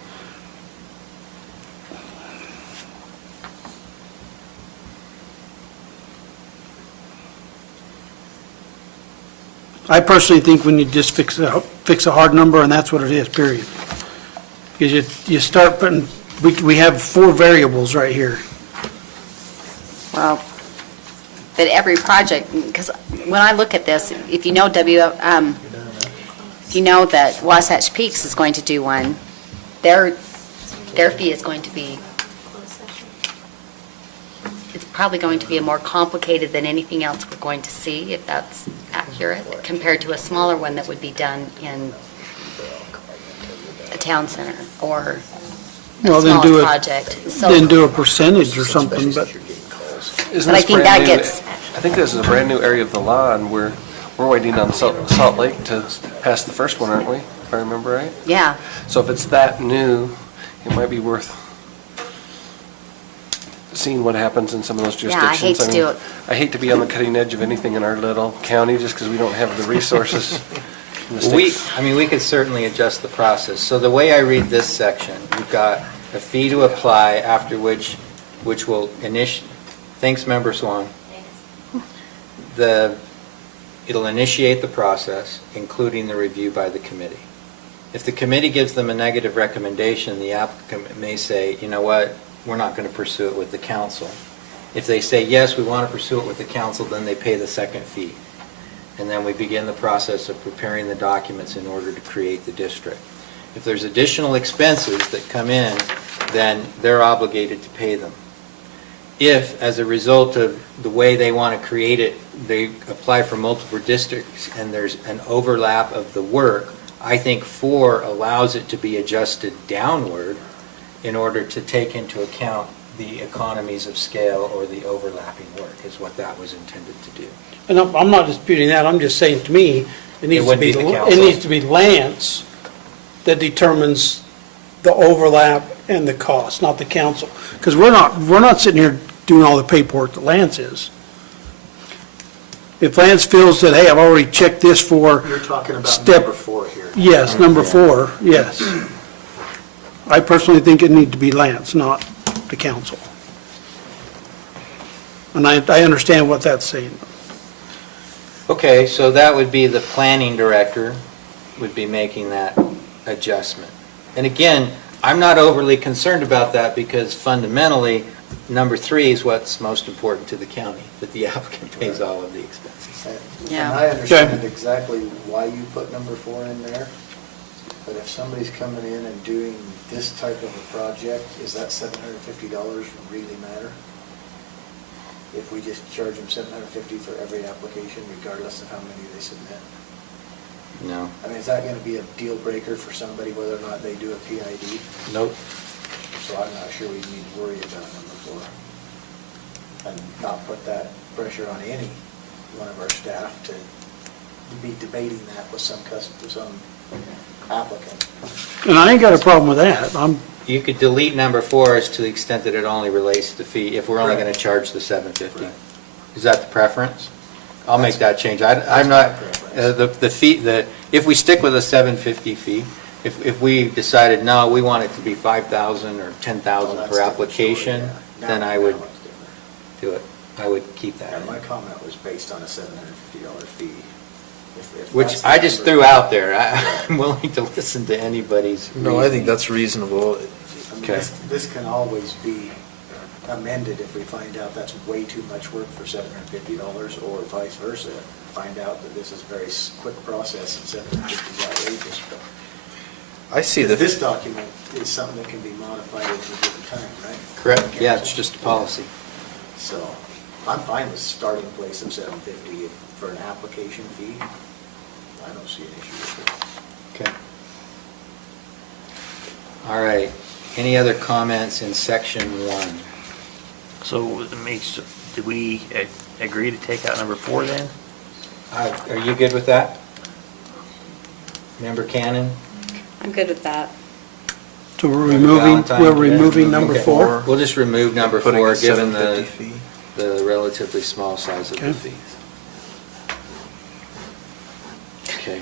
I personally think we need to just fix a hard number, and that's what it is, period. Because you start putting, we have 4 variables right here. Well, but every project, because when I look at this, if you know if you know that Wasatch Peaks is going to do one, their fee is going to be, it's probably going to be more complicated than anything else we're going to see, if that's accurate, compared to a smaller one that would be done in a town center or a Well, then smaller project. So- Then do a percentage or something, but Isn't But I this think brand that new? gets- I think this is a brand new area of the law, and we're waiting on Salt Lake to pass the first one, aren't we? If I remember right? Yeah. So if it's that new, it might be worth seeing what happens in some of those Yeah, I jurisdictions. hate to mean, do it. I hate to be on the cutting edge of anything in our little county just because we don't have the resources. in the We state. could certainly adjust the process. So the way I read this section, you've got a fee to apply, after which will thanks, Member Swan. It'll initiate the process, including the review by the committee. If the committee gives them a negative recommendation, the applicant may say, you know what, we're not going to pursue it with the council. If they say, yes, we want to pursue it with the council, then they pay the second fee. And then we begin the process of preparing the documents in order to create the district. If there's additional expenses that come in, then they're obligated to pay them. If, as a result of the way they want to create it, they apply for multiple districts and there's an overlap of the work, I think 4 allows it to be adjusted downward in order to take into account the economies of scale or the overlapping work, is what that was intended to do. and I'm not disputing that, I'm just saying, to me, it needs to would be, be the it council. needs to be Lance that determines the overlap and the cost, not the council. Because we're not sitting here doing all the paperwork that Lance is. If Lance feels that, hey, I've already checked this for You're talking about step, number 4 here. yes, number 4, yes. I personally think it need to be Lance, not the council. And I understand what that's saying. Okay, so that would be the planning director would be making that adjustment. And again, I'm not overly concerned about that because fundamentally, number 3 is what's most important to the county, that the applicant pays all of the expenses. Yeah. And I understand exactly why you put number 4 in there, but if somebody's coming in and doing this type of a project, is that $750 really matter? If we just charge them $750 for every application, regardless of how many they submit? No. I mean, is that gonna be a deal breaker for somebody whether or not they do a PID? Nope. So I'm not sure we need to worry about number 4. And not put that pressure on any one of our staff to be debating that with some applicant. And I ain't got a problem with that. You could delete number 4 as to the extent that it only relates to fee, if we're only going to charge the $750. Right. Is that the preference? I'll make that change. I'm not, the fee, if we stick with a $750 fee, if we decided, no, we want it to be $5,000 or $10,000 per application, then I would do it. I would keep that And in. my comment was based on a $750 fee. If Which that's the I just number- threw out there. I'm willing to listen to anybody's No, I think reasoning. that's reasonable. I mean, Okay. this can always be amended if we find out that's way too much work for $750, or vice versa. Find out that this is a very quick process and $750 is outrageous. But I see the. this document is something that can be modified at a given time, right? Correct, yeah, it's just a policy. So I'm fine with starting place of $750 for an application fee. I don't see an issue with it. Okay. All right, any other comments in section 1? So it makes, did we agree to take out number 4 then? Are you good with that? Member Cannon? I'm good with that. So we're Member Valentine, good? removing number Okay. 4? We'll just remove number Putting 4, a given $750 fee. the relatively small size of the Okay. fees. Okay.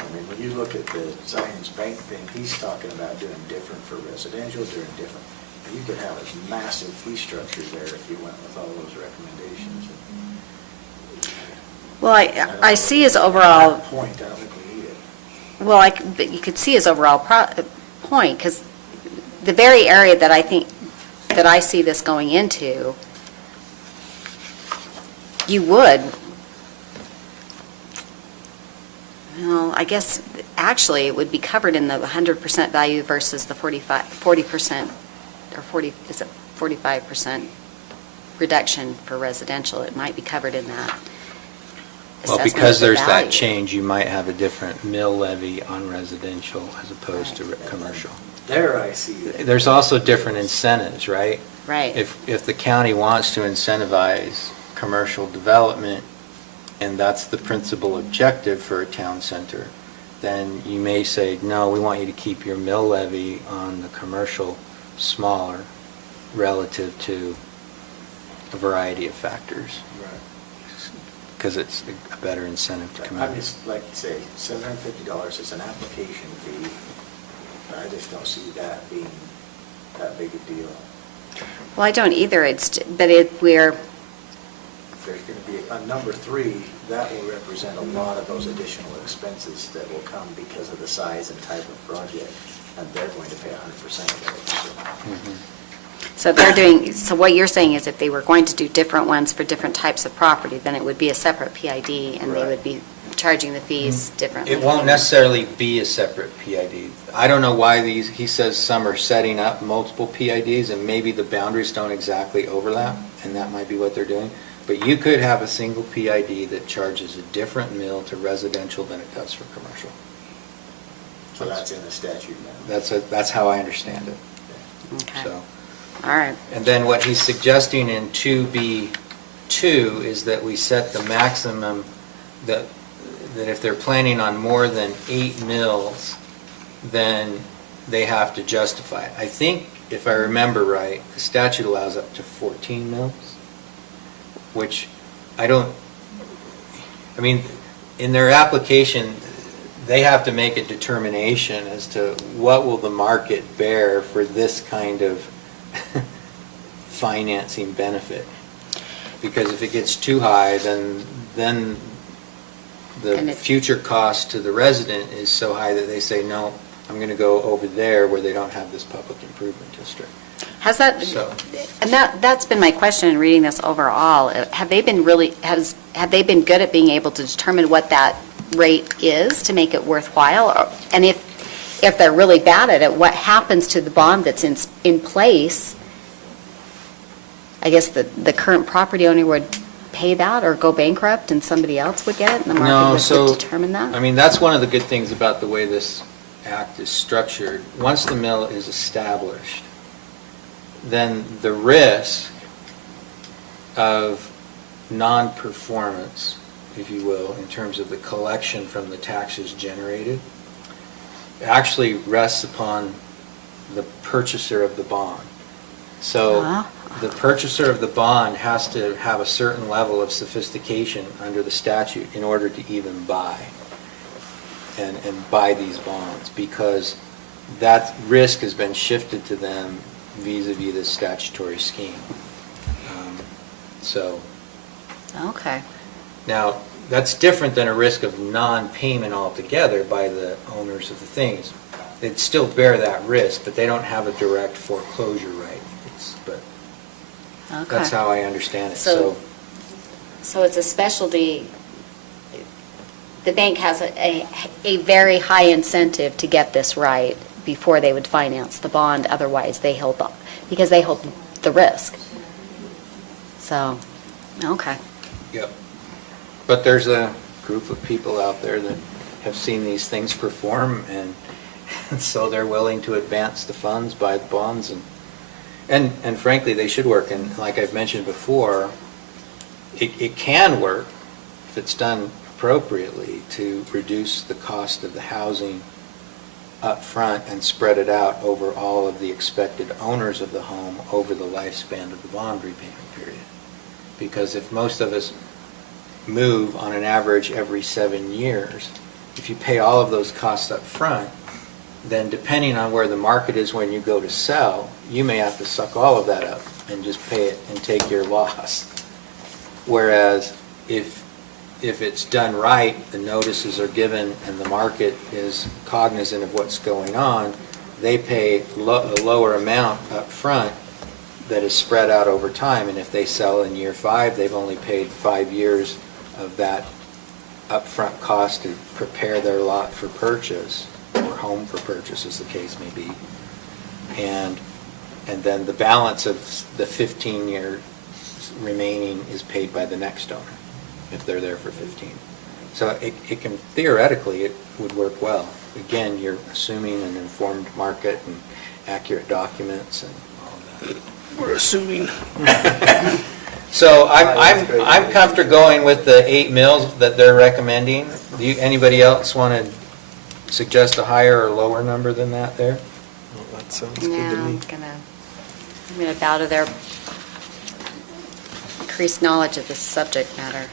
I mean, when you look at the Zions Bank thing, he's talking about doing different for residential, doing different. You could have a massive fee structure there if you went with all those recommendations. Well, I see his At overall, that point, I don't think we need it. well, but you could see his overall point, because the very area that I think, that I see this going into, you would, well, I guess, actually, it would be covered in the 100% value versus the 40%, or 40, is it 45% reduction for residential? It might be covered in that. Well, assessment because of the there's that value. change, you might have a different mill levy on residential as opposed to commercial. There I see it. There's also different incentives, right? Right. If the county wants to incentivize commercial development, and that's the principal objective for a town center, then you may say, no, we want you to keep your mill levy on the commercial smaller relative to a variety of factors, Right. because it's a better incentive to come I in. just like to say, $750 is an application fee. I just don't see that being that big a deal. Well, I don't either, but we're, If there's going to be a number 3, that will represent a lot of those additional expenses that will come because of the size and type of project, and they're going to pay 100% of it. Mhm. so if they're doing, so what you're saying is if they were going to do different ones for different types of property, then it would be a separate PID, and they Right. would be charging the fees differently. It won't necessarily be a separate PID. I don't know why he says some are setting up multiple PIDs, and maybe the boundaries don't exactly overlap, and that might be what they're doing. But you could have a single PID that charges a different mill to residential than it does for commercial. So that's in the statute now. That's how I understand it. Okay, So, all right. and then what he's suggesting in 2B2 is that we set the maximum, that if they're planning on more than 8 mills, then they have to justify it. I think, if I remember right, the statute allows up to 14 mills, which I mean, in their application, they have to make a determination as to what will the market bear for this kind of financing benefit. Because if it gets too high, then And the if- future cost to the resident is so high that they say, no, I'm going to go over there where they don't have this public improvement district. Has that, So- and that's been my question in reading this overall. Have they been have they been good at being able to determine what that rate is to make it worthwhile? And if they're really bad at it, what happens to the bond that's in place? I guess the current property owner would pay that or go bankrupt and somebody else would get it and the market would determine that? I mean, that's one of the good things about the way this act is structured. Once the mill is established, then the risk of non-performance, if you will, in terms of the collection from the taxes generated, actually rests upon the purchaser of the bond. So the purchaser of the bond has to have a certain level of sophistication under the statute in order to even buy and buy these bonds, because that risk has been shifted to them vis-a-vis this statutory scheme. So. Okay. Now, that's different than a risk of non-payment altogether by the owners of the things. They'd still bear that risk, but they don't have a direct foreclosure right. Okay. That's how I understand it. So it's a specialty. The bank has a very high incentive to get this right before they would finance the bond. Otherwise, because they hold the risk. So, okay. Yep. But there's a group of people out there that have seen these things perform, and so they're willing to advance the funds, buy the bonds, and frankly, they should work. And like I've mentioned before, it can work if it's done appropriately to reduce the cost of the housing up front and spread it out over all of the expected owners of the home over the lifespan of the bond repayment period. Because if most of us move on an average every 7 years, if you pay all of those costs up front, then depending on where the market is when you go to sell, you may have to suck all of that up and just pay it and take your loss. Whereas if it's done right, the notices are given and the market is cognizant of what's going on, they pay a lower amount up front that is spread out over time. And if they sell in year 5, they've only paid 5 years of that upfront cost to prepare their lot for purchase, or home for purchase as the case may be. And then the balance of the 15 years remaining is paid by the next owner, if they're there for 15. So it can, theoretically, it would work well. Again, you're assuming an informed market and accurate documents and all of that. We're assuming. So I'm comfortable going with the 8 mills that they're recommending. Anybody else want to suggest a higher or lower number than that there? Well, that sounds good Yeah, to me. I'm gonna bow to their increased knowledge of this subject matter.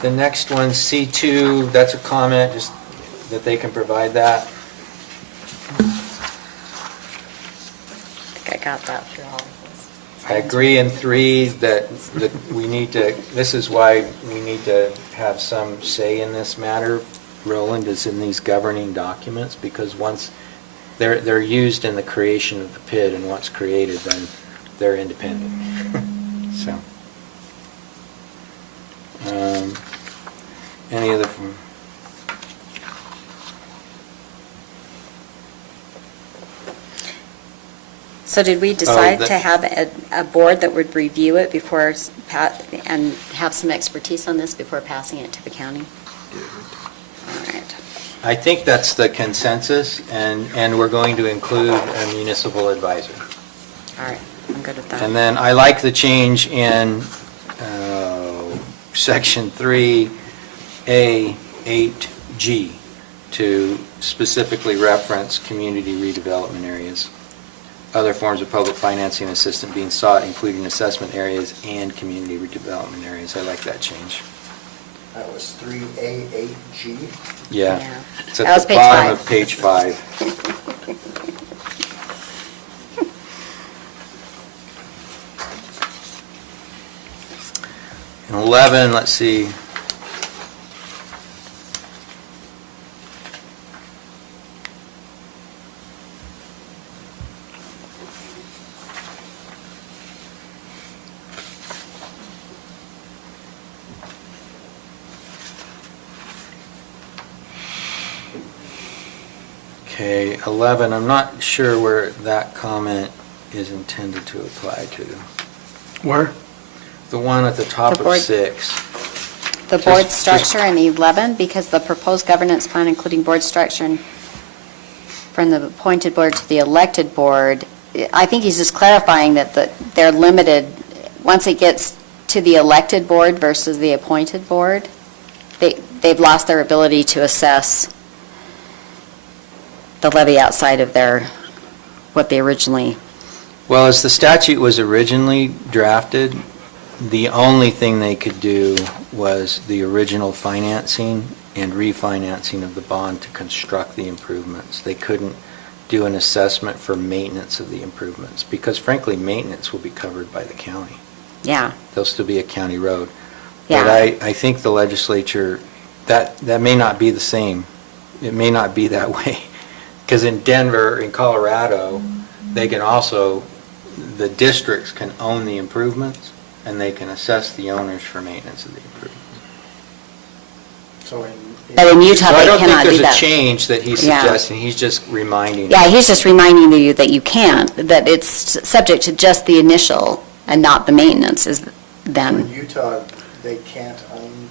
The next one, C2, that's a comment, just that they can provide that. I think I got that through all of this. I agree in 3 that we need to, this is why we need to have some say in this matter. Roland is in these governing documents, because once they're used in the creation of the PID, and once created, then they're independent. So. Any other? So did we decide that- to have a board that would review it before, and have some expertise on this before passing it to the county? All right. I think that's the consensus, and we're going to include a municipal advisor. All right, I'm good with that. And then I like the change in Section 3A8G to specifically reference community redevelopment areas. Other forms of public financing assistance being sought, including assessment areas and community redevelopment areas. I like that change. That was 3A8G. Yeah. Yeah. It's That at was the page bottom 5. of page 5. 11, let's see. Okay, 11, I'm not sure where that comment is intended to apply to. Where? The one at the top The of board- 6. The Just- board just- structure in 11, because the proposed governance plan, including board structure and from the appointed board to the elected board, I think he's just clarifying that they're limited, once it gets to the elected board versus the appointed board, they've lost their ability to assess the levy outside of what they originally. Well, as the statute was originally drafted, the only thing they could do was the original financing and refinancing of the bond to construct the improvements. They couldn't do an assessment for maintenance of the improvements, because frankly, maintenance will be covered by the county. Yeah. They'll still be a county road. Yeah. But I think the legislature, that may not be the same. It may not be that way. Because in Denver, in Colorado, they can also, the districts can own the improvements, and they can assess the owners for maintenance of the improvements. So But in Utah, So I they don't think cannot do there's a that. change that he's Yeah. suggesting, he's just reminding. Yeah, he's just reminding you that you can't, that it's subject to just the initial and not the maintenance is in then. Utah, they can't own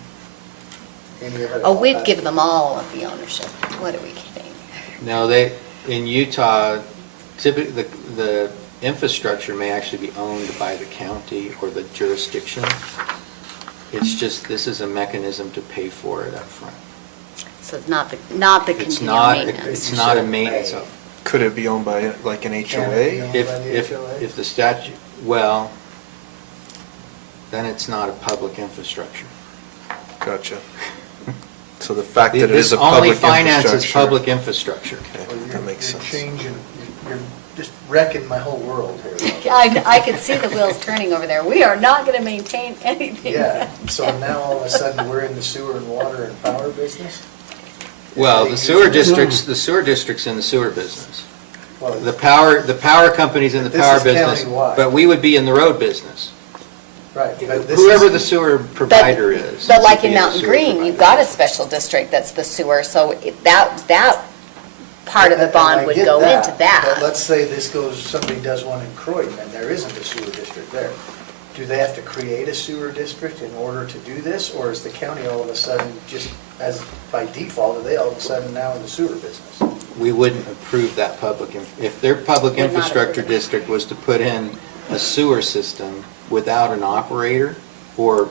any of it. Oh, we'd give them all of the ownership. What are we kidding? No, in Utah, typically, the infrastructure may actually be owned by the county or the jurisdiction. It's just, this is a mechanism to pay for it up front. So it's not the It's continuing not, maintenance. it's not a maintenance. Could it be owned by like an Can it be HOA? owned by the If HOA? the statute, well, then it's not a public infrastructure. Gotcha. So the fact that it is a This only public finances infrastructure. public infrastructure. Okay, Well, that you're- makes you're sense. changing, you're just wrecking my whole world here. I could see the wheels turning over there. We are not going to maintain anything. Yeah, so now all of a sudden, we're in the sewer and water and power business? Well, They the sewer use- district's in the sewer business. Well, The power company's in the This power is business, countywide. but we would be in the road business. Right, but this Whoever is- the sewer provider is. But like would in be the Mountain sewer Green, provider. you've got a special district that's the sewer, so that part of the And I bond would get go that, into that. But let's say this goes, somebody does one in Croydon, and there isn't a sewer district there. Do they have to create a sewer district in order to do this, or is the county all of a sudden, just as by default, are they all of a sudden now in the sewer business? We wouldn't approve that if their public Would not infrastructure approve it. district was to put in a sewer system without an operator, or,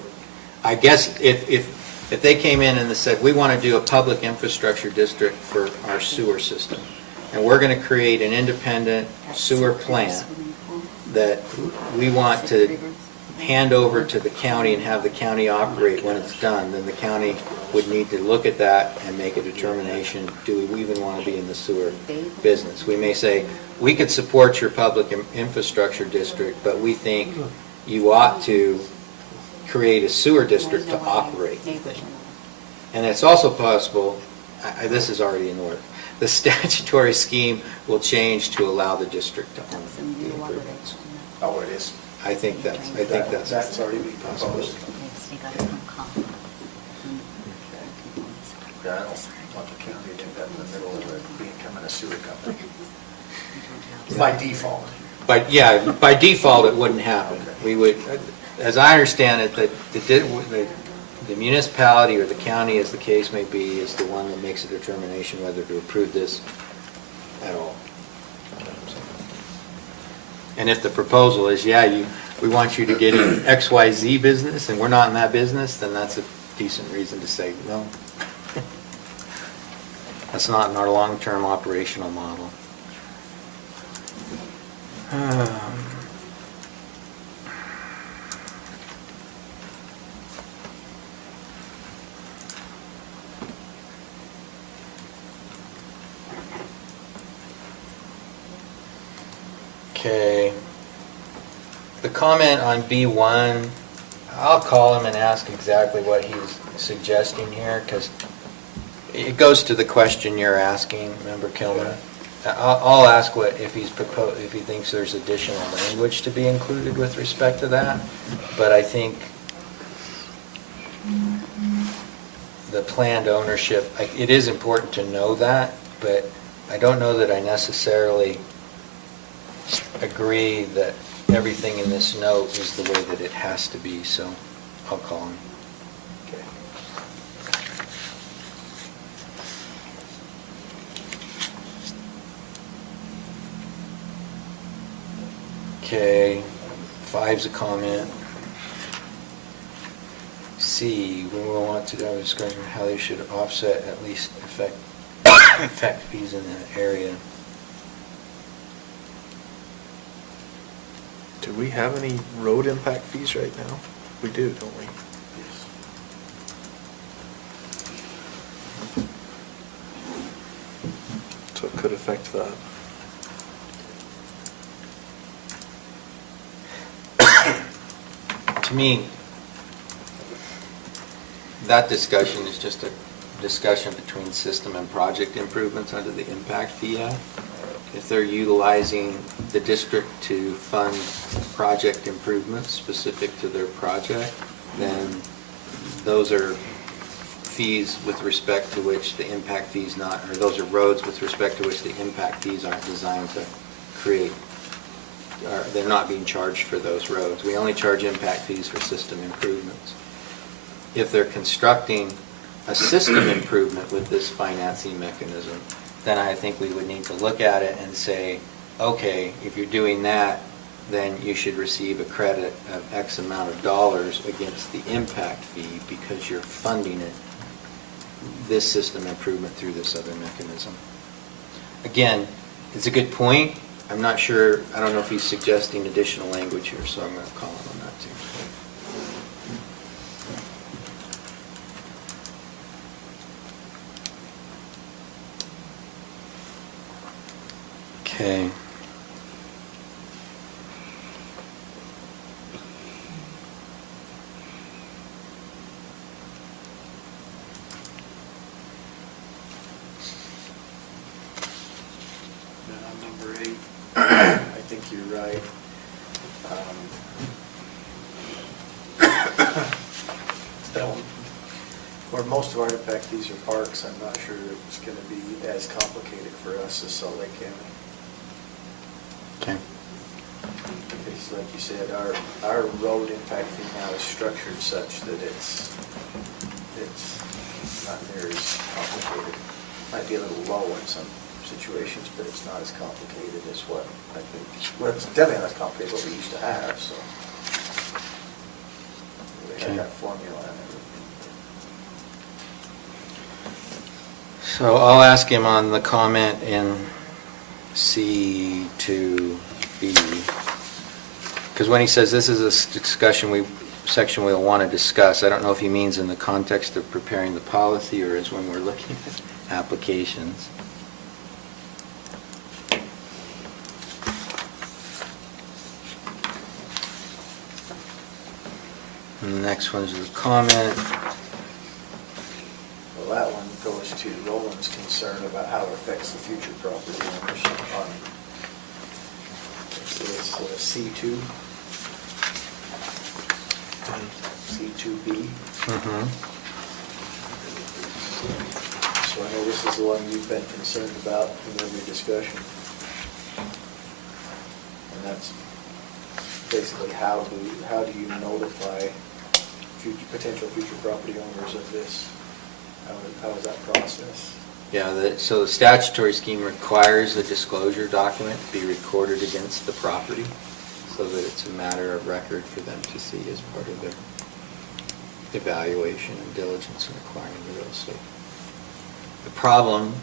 I guess, if they came in and they said, we want to do a public infrastructure district for our sewer system, and we're going to create an independent sewer plant that we want to hand over to the county and have the county operate when it's done, then the county would need to look at that and make a determination, do we even want to be in the sewer business? We may say, we could support your public infrastructure district, but we think you ought to create a sewer district to operate the thing. And it's also possible, this is already in order, the statutory scheme will change to allow the district to own the improvements. Oh, it is. I think that's. That's already been proposed. Yeah, I don't want the county to do that in the middle of it becoming a sewer company. By default. But yeah, by default, it wouldn't happen. We would, as I understand it, that the municipality or the county, as the case may be, is the one that makes a determination whether to approve this at all. And if the proposal is, yeah, we want you to get in XYZ business, and we're not in that business, then that's a decent reason to say, no. That's not in our long-term operational model. Okay. The comment on B1, I'll call him and ask exactly what he's suggesting here, because it goes to the question you're asking, Member Kilmer. I'll ask if if he thinks there's additional language to be included with respect to that, but I think the planned ownership, it is important to know that, but I don't know that I necessarily agree that everything in this note is the way that it has to be, so I'll call him. Okay, 5's a comment. C, we will want to know discussion how they should offset at least affect fees in that area. Do we have any road impact fees right now? We do, don't we? So it could affect that. To me, that discussion is just a discussion between system and project improvements under the Impact Fee Act. If they're utilizing the district to fund project improvements specific to their project, then those are fees with respect to which the impact fees not, or those are roads with respect to which the impact fees aren't designed to create, or they're not being charged for those roads. We only charge impact fees for system improvements. If they're constructing a system improvement with this financing mechanism, then I think we would need to look at it and say, okay, if you're doing that, then you should receive a credit of X amount of dollars against the impact fee because you're funding it, this system improvement through this other mechanism. Again, it's a good point. I'm not sure, I don't know if he's suggesting additional language here, so I'm going to call him on that too. Okay. Number 8, I think you're right. Where most of our impact fees are parks, I'm not sure it's going to be as complicated for us as Salt Lake County. Okay. Because like you said, our road impact fee now is structured such that it's not near as complicated. Might be a little low in some situations, but it's not as complicated as what I think, well, it's definitely not as complicated as what we used to have, so. We have that formula and everything. So I'll ask him on the comment in C to B, because when he says this is a section we'll want to discuss, I don't know if he means in the context of preparing the policy or is when we're looking at applications. And the next one is the comment. Well, that one goes to Roland's concern about how it affects the future property owners on, it's C2, C2B. So I know this is the one you've been concerned about in every discussion. And that's basically how do you notify potential future property owners of this? How is that process? Yeah, so the statutory scheme requires a disclosure document to be recorded against the property so that it's a matter of record for them to see as part of their evaluation and diligence in acquiring the real estate. The problem,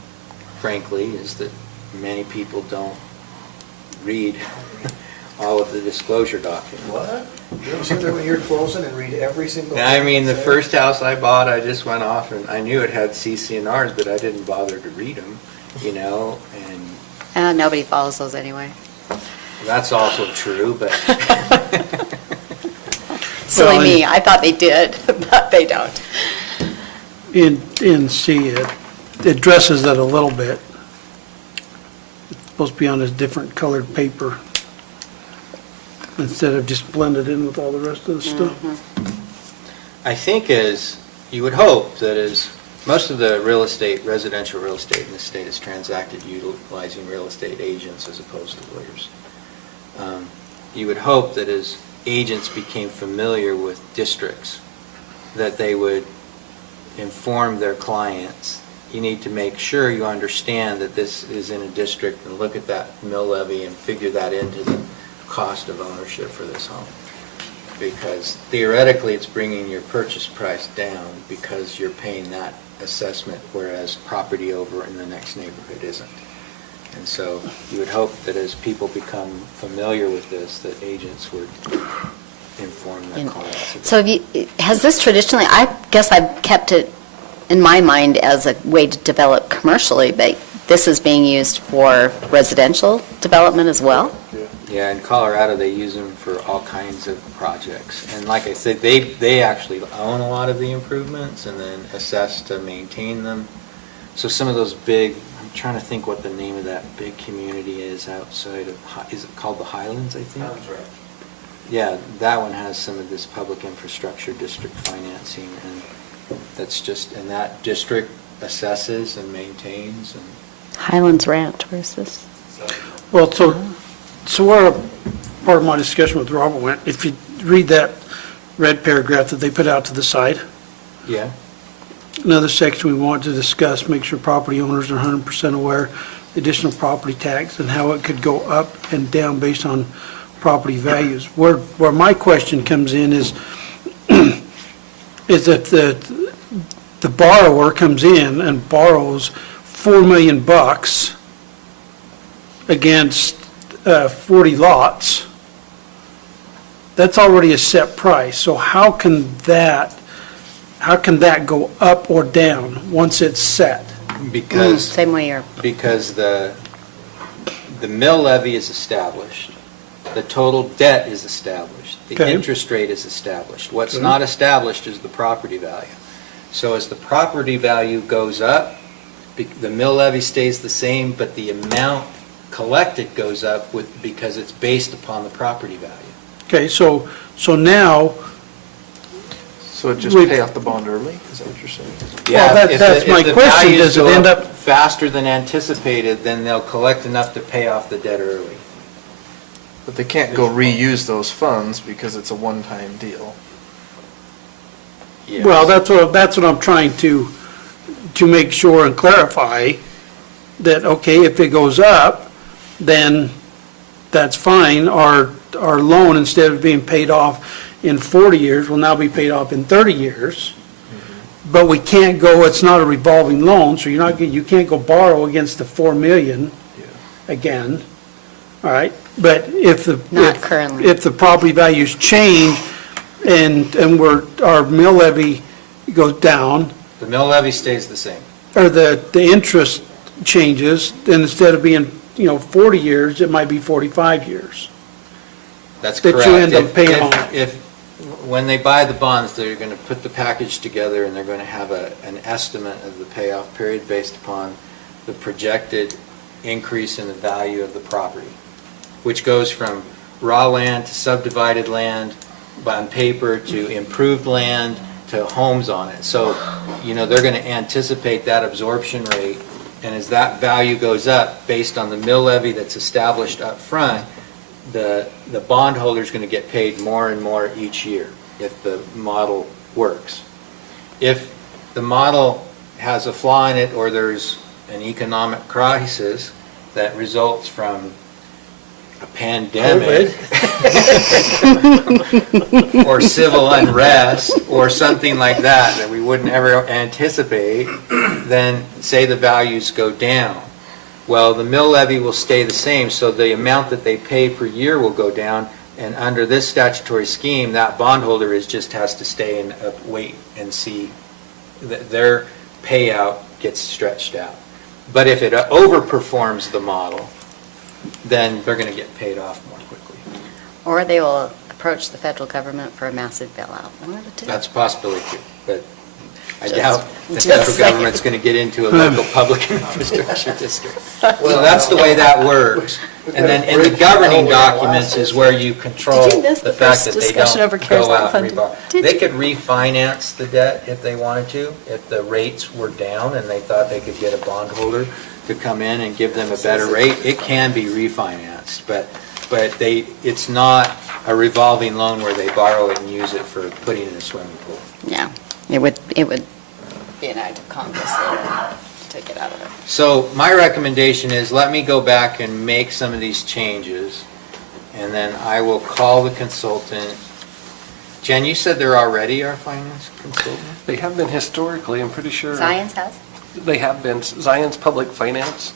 frankly, is that many people don't read all of the disclosure documents. What? You don't sit there when you're closing and read every single thing? I mean, the first house I bought, I just went off and I knew it had CC&Rs, but I didn't bother to read them, you know, and Nobody follows those anyway. that's also true, but Silly Well, me, I thought they did, but they don't. In C, it addresses that a little bit. It's supposed to be on a different colored paper instead of just blended in with all the rest of the stuff. I think you would hope that as most of the residential real estate in the state is transacted utilizing real estate agents as opposed to lawyers. You would hope that as agents became familiar with districts, that they would inform their clients, you need to make sure you understand that this is in a district and look at that mill levy and figure that into the cost of ownership for this home. Because theoretically, it's bringing your purchase price down because you're paying that assessment, whereas property over in the next neighborhood isn't. And so you would hope that as people become familiar with this, that agents would inform their clients. So has this traditionally, I guess I've kept it in my mind as a way to develop commercially, but this is being used for residential development as well? Yeah, in Colorado, they use them for all kinds of projects. And like I said, they actually own a lot of the improvements and then assess to maintain them. So some of those big, I'm trying to think what the name of that big community is outside of, is it called the Highlands, I think? That's right. Yeah, that one has some of this public infrastructure district financing, and that's just, and that district assesses and maintains and. Highlands Ranch, where's this? Well, so where part of my discussion with Robert went, if you read that red paragraph that they put out to the side, Yeah. another section we want to discuss, make sure property owners are 100% aware, the additional property tax and how it could go up and down based on property values. Where my question comes in is that the borrower comes in and borrows $4 million against 40 lots. That's already a set price. So how can that go up or down once it's set? Because. Same way you're. Because the mill levy is established, the total debt is established, the Okay. interest rate is established. What's Okay. not established is the property value. So as the property value goes up, the mill levy stays the same, but the amount collected goes up because it's based upon the property value. Okay, so now, So just Wait. pay off the bond early? Is that what you're saying? Yeah, Well, if that's my if the question. values Does it go end up- faster than anticipated, then they'll collect enough to pay off the debt early. But they can't go reuse those funds because it's a one-time deal. Yes. well, that's what I'm trying to make sure and clarify, that, okay, if it goes up, then that's fine. Our loan, instead of being paid off in 40 years, will now be paid off in 30 years. But we can't go, it's not a revolving loan, so you can't go borrow against the 4 million again, all right? But if Not currently. if the property values change and our mill levy goes down, The mill levy stays the same. or the interest changes, then instead of being, 40 years, it might be 45 years. That's That correct. you end up paying on. When they buy the bonds, they're going to put the package together and they're going to have an estimate of the payoff period based upon the projected increase in the value of the property, which goes from raw land to subdivided land on paper to improved land to homes on it. So, they're going to anticipate that absorption rate, and as that value goes up based on the mill levy that's established up front, the bondholder's going to get paid more and more each year if the model works. If the model has a flaw in it or there's an economic crisis that results from a pandemic or civil unrest or something like that we wouldn't ever anticipate, then say the values go down. Well, the mill levy will stay the same, so the amount that they pay per year will go down, and under this statutory scheme, that bondholder just has to stay and wait and see that their payout gets stretched out. But if it overperforms the model, then they're going to get paid off more quickly. Or they will approach the federal government for a massive bailout. One of the two. That's a possibility too, but I Just- doubt the just federal saying. government's going to get into a local public infrastructure district. So that's the way that works. And then in the governing documents is where you control Did you miss the the fact first that they discussion over don't CARES go Act out and funding? reborrow. Did They you? could refinance the debt if they wanted to, if the rates were down and they thought they could get a bondholder to come in and give them a better rate. It can be refinanced, but it's not a revolving loan where they borrow it and use it for putting in a swimming pool. Yeah, it would be an act of Congress there to take it out of it. So my recommendation is, let me go back and make some of these changes, and then I will call the consultant. Jen, you said they're already our finance consultant? They have been historically, I'm pretty sure. Science has? They have been, Zion's Public Finance.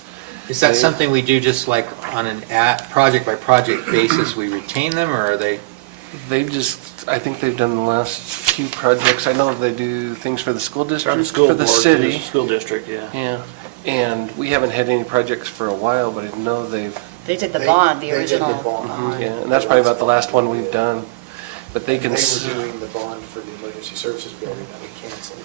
Is that They- something we do just like on an project-by-project basis, we retain them, or are they? They just, I think they've done the last few projects. I know they do things for the school district, School for the board, city. School district, yeah. Yeah, and we haven't had any projects for a while, but I know they've, They did the bond, the They did the original bond. bond. yeah, and that's probably about the last one we've done. But they They can, were doing the bond for the emergency services building that we canceled.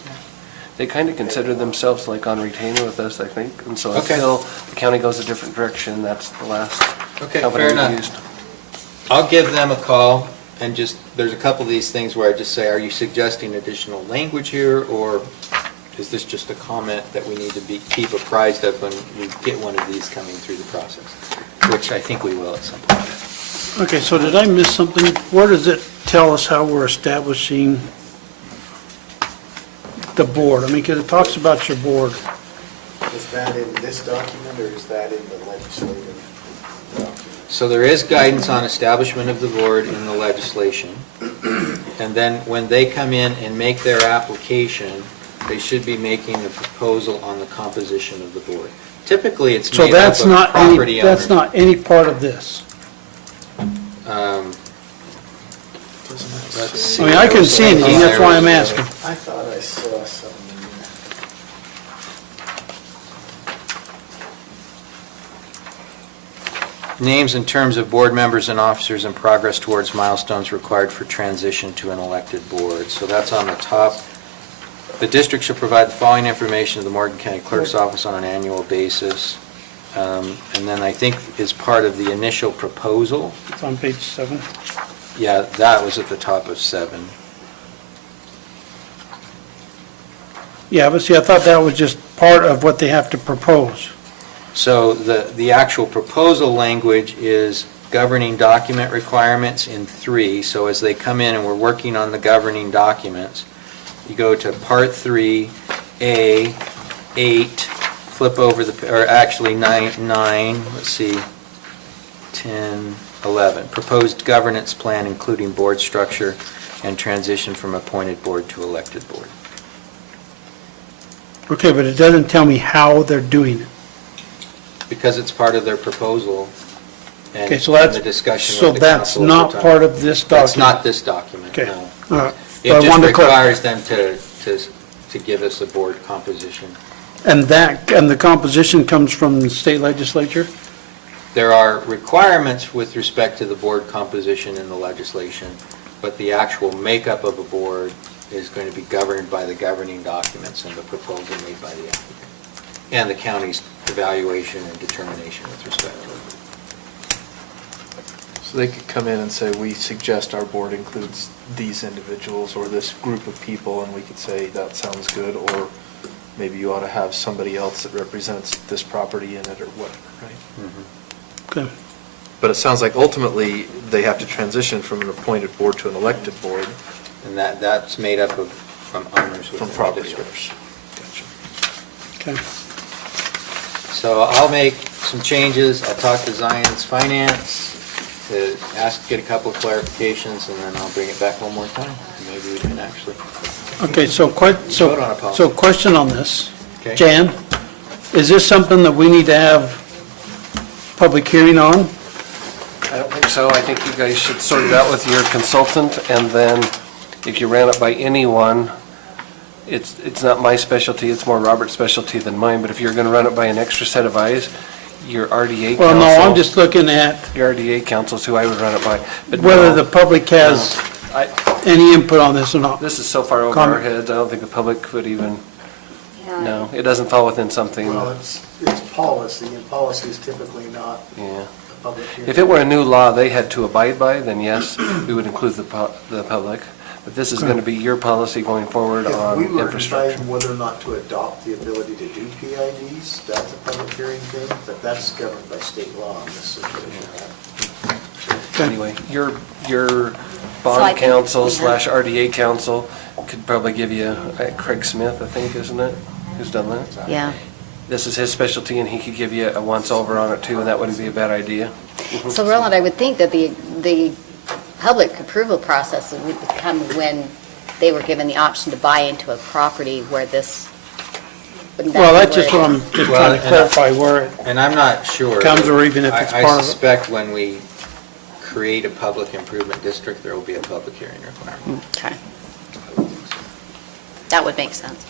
they kind of consider themselves like on retainer with us, I think. And so Okay. until the county goes a different direction, that's the last Okay, company fair we enough. used. I'll give them a call, and just, there's a couple of these things where I just say, are you suggesting additional language here, or is this just a comment that we need to keep apprised of when we get one of these coming through the process? Which I think we will at some point. Okay, so did I miss something? Where does it tell us how we're establishing the board? I mean, because it talks about your board. Is that in this document or is that in the legislative document? So there is guidance on establishment of the board in the legislation. And then when they come in and make their application, they should be making the proposal on the composition of the board. Typically, it's So made up that's of not property any, owners. that's not any part of this. Let's see. I mean, I couldn't see anything, that's why I'm asking. I thought I saw something in there. Names and terms of board members and officers and progress towards milestones required for transition to an elected board. So that's on the top. The district should provide the following information to the Morgan County Clerk's Office on an annual basis. And then I think is part of the initial proposal. It's on page 7. Yeah, that was at the top of 7. Yeah, but see, I thought that was just part of what they have to propose. So the actual proposal language is governing document requirements in 3. So as they come in and we're working on the governing documents, you go to Part 3, A, 8, flip over or actually 9, let's see, 10, 11. Proposed governance plan including board structure and transition from appointed board to elected board. Okay, but it doesn't tell me how they're doing it. Because it's part of their proposal and Okay, so and that's, the discussion so with the that's council at the not time. part of this document? That's not this document, Okay, no. all right. It But I just wanted to clar- requires them to give us a board composition. And the composition comes from the state legislature? There are requirements with respect to the board composition in the legislation, but the actual makeup of a board is going to be governed by the governing documents and the proposal made by the applicant, and the county's evaluation and determination with respect to it. So they could come in and say, we suggest our board includes these individuals or this group of people, and we could say, that sounds good, or maybe you ought to have somebody else that represents this property in it or whatever, right? Okay. But it sounds like ultimately, they have to transition from an appointed board to an elected board. And that's made up of, from owners within From the property district. owners. Gotcha. Okay. So I'll make some changes, I'll talk to Zion's finance to get a couple of clarifications, and then I'll bring it back one more time. Maybe we can actually, Okay, Vote on a policy. so question on this. Okay. Jan, is this something that we need to have public hearing on? I don't think so. I think you guys should sort it out with your consultant, and then if you ran it by anyone, it's not my specialty, it's more Robert's specialty than mine, but if you're going to run it by an extra set of eyes, your RDA council. Well, no, I'm just looking at Your RDA council's who I would run it by. But whether no, the public has I- any input on this or not. This is so far over our heads, I don't think the public would even, no, it doesn't fall within something, Well, it's policy, and policy is typically not yeah. a public hearing. If it were a new law they had to abide by, then yes, we would include the public. But this is going to be your policy going forward If on we were infrastructure. deciding whether or not to adopt the ability to do PIDs, that's a public hearing thing, but that's governed by state law in this situation. Anyway, your So I bond think- council yeah. slash RDA council could probably give you, Craig Smith, I think, isn't it? Who's done that? Yeah. This is his specialty, and he could give you a once-over on it too, and that wouldn't be a bad idea. So Roland, I would think that the public approval process would come when they were given the option to buy into a property where this. wouldn't that Well, be that's just where what it- I'm just trying to clarify where it And I'm not sure. comes, or even if it's I part of it. suspect when we create a public improvement district, there will be a public hearing requirement. Okay. That would make sense.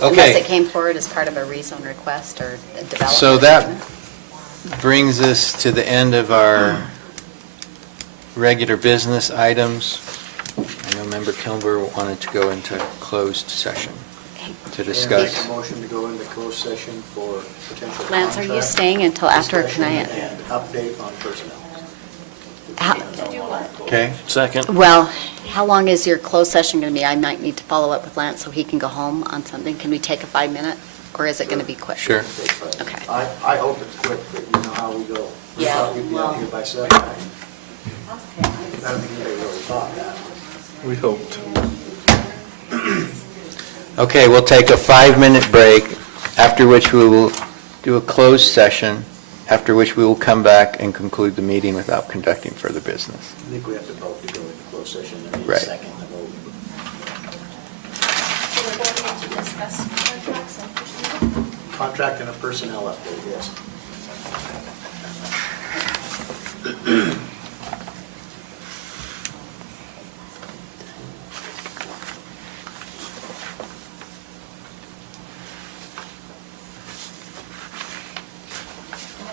Unless Okay. it came forward as part of a rezone request or a development. So that brings us to the end of our regular business items. I know Member Kilmer wanted to go into closed session to And discuss. make a motion to go into closed session for potential Lance, are you contract staying until after discussion tonight? And update on personnel. Okay? Second. Well, how long is your closed session going to be? I might need to follow up with Lance so he can go home on something. Can we take a 5-minute, or is it going to be quick? Sure. Okay. I hope it's quick, but you know how we go. We Yeah, thought we'd be well- out here by 7, right? I don't think anybody really thought that. We hoped. Okay, we'll take a 5-minute break, after which we will do a closed session, after which we will come back and conclude the meeting without conducting further business. I think we have to vote to go into closed session. I need a Right. second to vote. Contract and a personnel update, yes.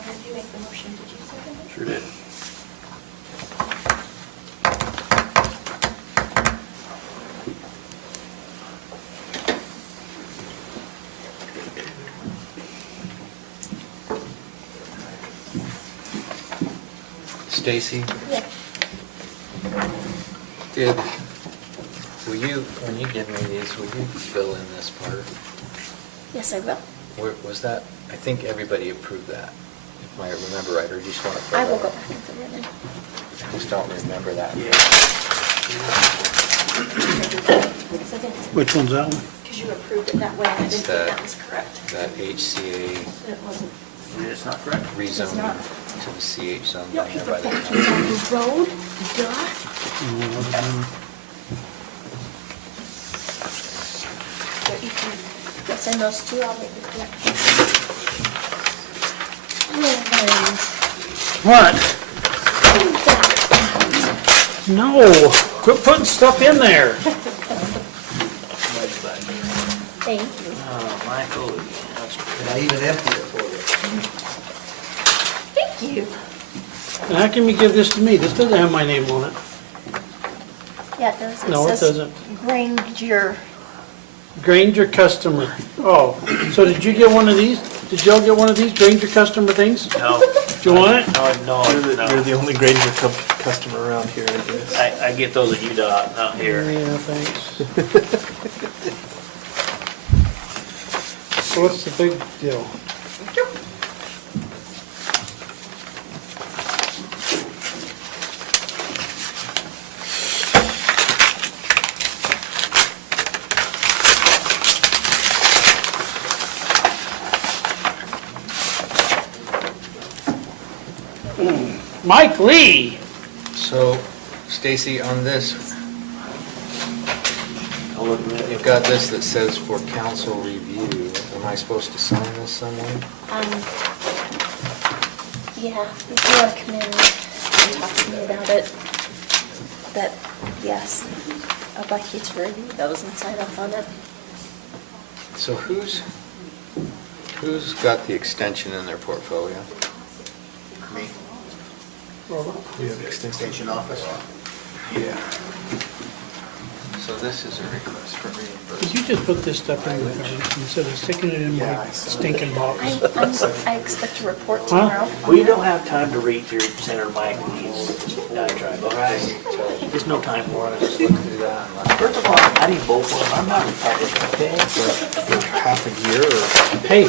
Did you make the motion? Did you second it? Sure did. Stacy? Yeah. Will you, when you give me these, will you fill in this part? Yes, I will. Was that, I think everybody approved that, if I remember right, or do you just want to fill I that will go in? back and fill it in. I just don't remember that. Which one's that one? Because you approved it that way, and I It's didn't think that- that was correct. That HCA It wasn't. It's not correct? rezone not. to the CH zone No, down there it's by a the factory on the road, duh. But you can send those two, I'll make the correction. What? No, quit putting stuff in there. Thank you. Oh, Michael, And I even emptied it for you. Thank you. And how can you give this to me? This doesn't have my name on it. Yeah, it does. No, it says doesn't. Granger. Granger customer. Oh, so did you get one of these? Did y'all get one of these Granger customer things? no. Do you want it? You're the only Granger customer around here, I guess. I get those at UDOT, not here. Yeah, thanks. So what's the big deal? Mike Lee. So, Stacy, on this, you've got this that says for council review. Am I supposed to sign this somewhere? Yeah, if you want to come in and talk to me about it, but yes, I'd like you to review those and sign off on it. So who's Who's got the extension in their portfolio? Me. We have extension office. Yeah. So this is a request for Did reimbursement. you just put this stuff in the garbage instead of sticking it in my stinking box? I expect a report Huh? tomorrow. We don't have time to read through Senator Mike Lee's diatribe. There's no time for it. Just look through that and let- First of all, I need both of them. I'm not Republican, okay? For half a year or? Hey,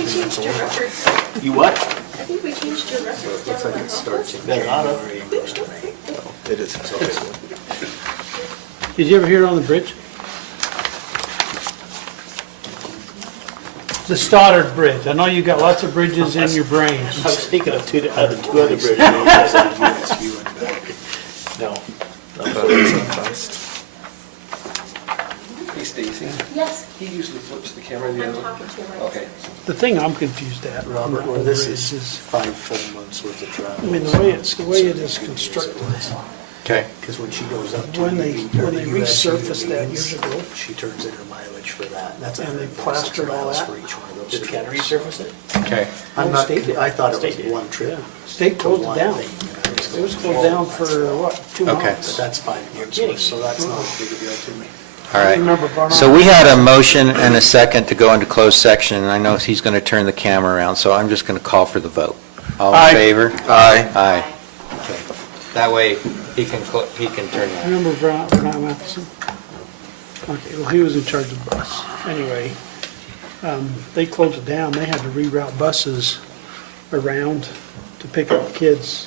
You what? I think we changed your records. Looks like it starts in Better not have. January and goes to May. It is. did you ever hear on the bridge? The Stoddard Bridge. I know you got lots of bridges in your brain. I was thinking of two other bridges. No. Hey, Stacy, Yes, he usually flips the camera the I'm other way. talking to him. Okay. The thing I'm confused at, Robert, on well, the this bridge is 5 full months worth of travel. I mean, the way it is constructed, Okay. Because when she goes up to when they USU resurfaced that meetings, years ago, she turns in her mileage for that. And that's And they 106 plastered all miles that? for each one of those Did the county trips. resurface it? Okay. I'm not, State did. I thought it State was did. one trip. state closed it One down. thing, and I just It was go, closed down for, what, 2 months? Okay. But that's 5 months worth, so that's not a big a deal to me. All I remember right. Barnard- So we had a motion and a second to go into closed section, and I know he's going to turn the camera around, so I'm just going to call for the vote. All Aye. in favor? Aye. Aye. Okay. That way, he can turn that. Remember Brian Matheson? Okay, well, he was in charge of the bus. Anyway, they closed it down. They had to reroute buses around to pick up kids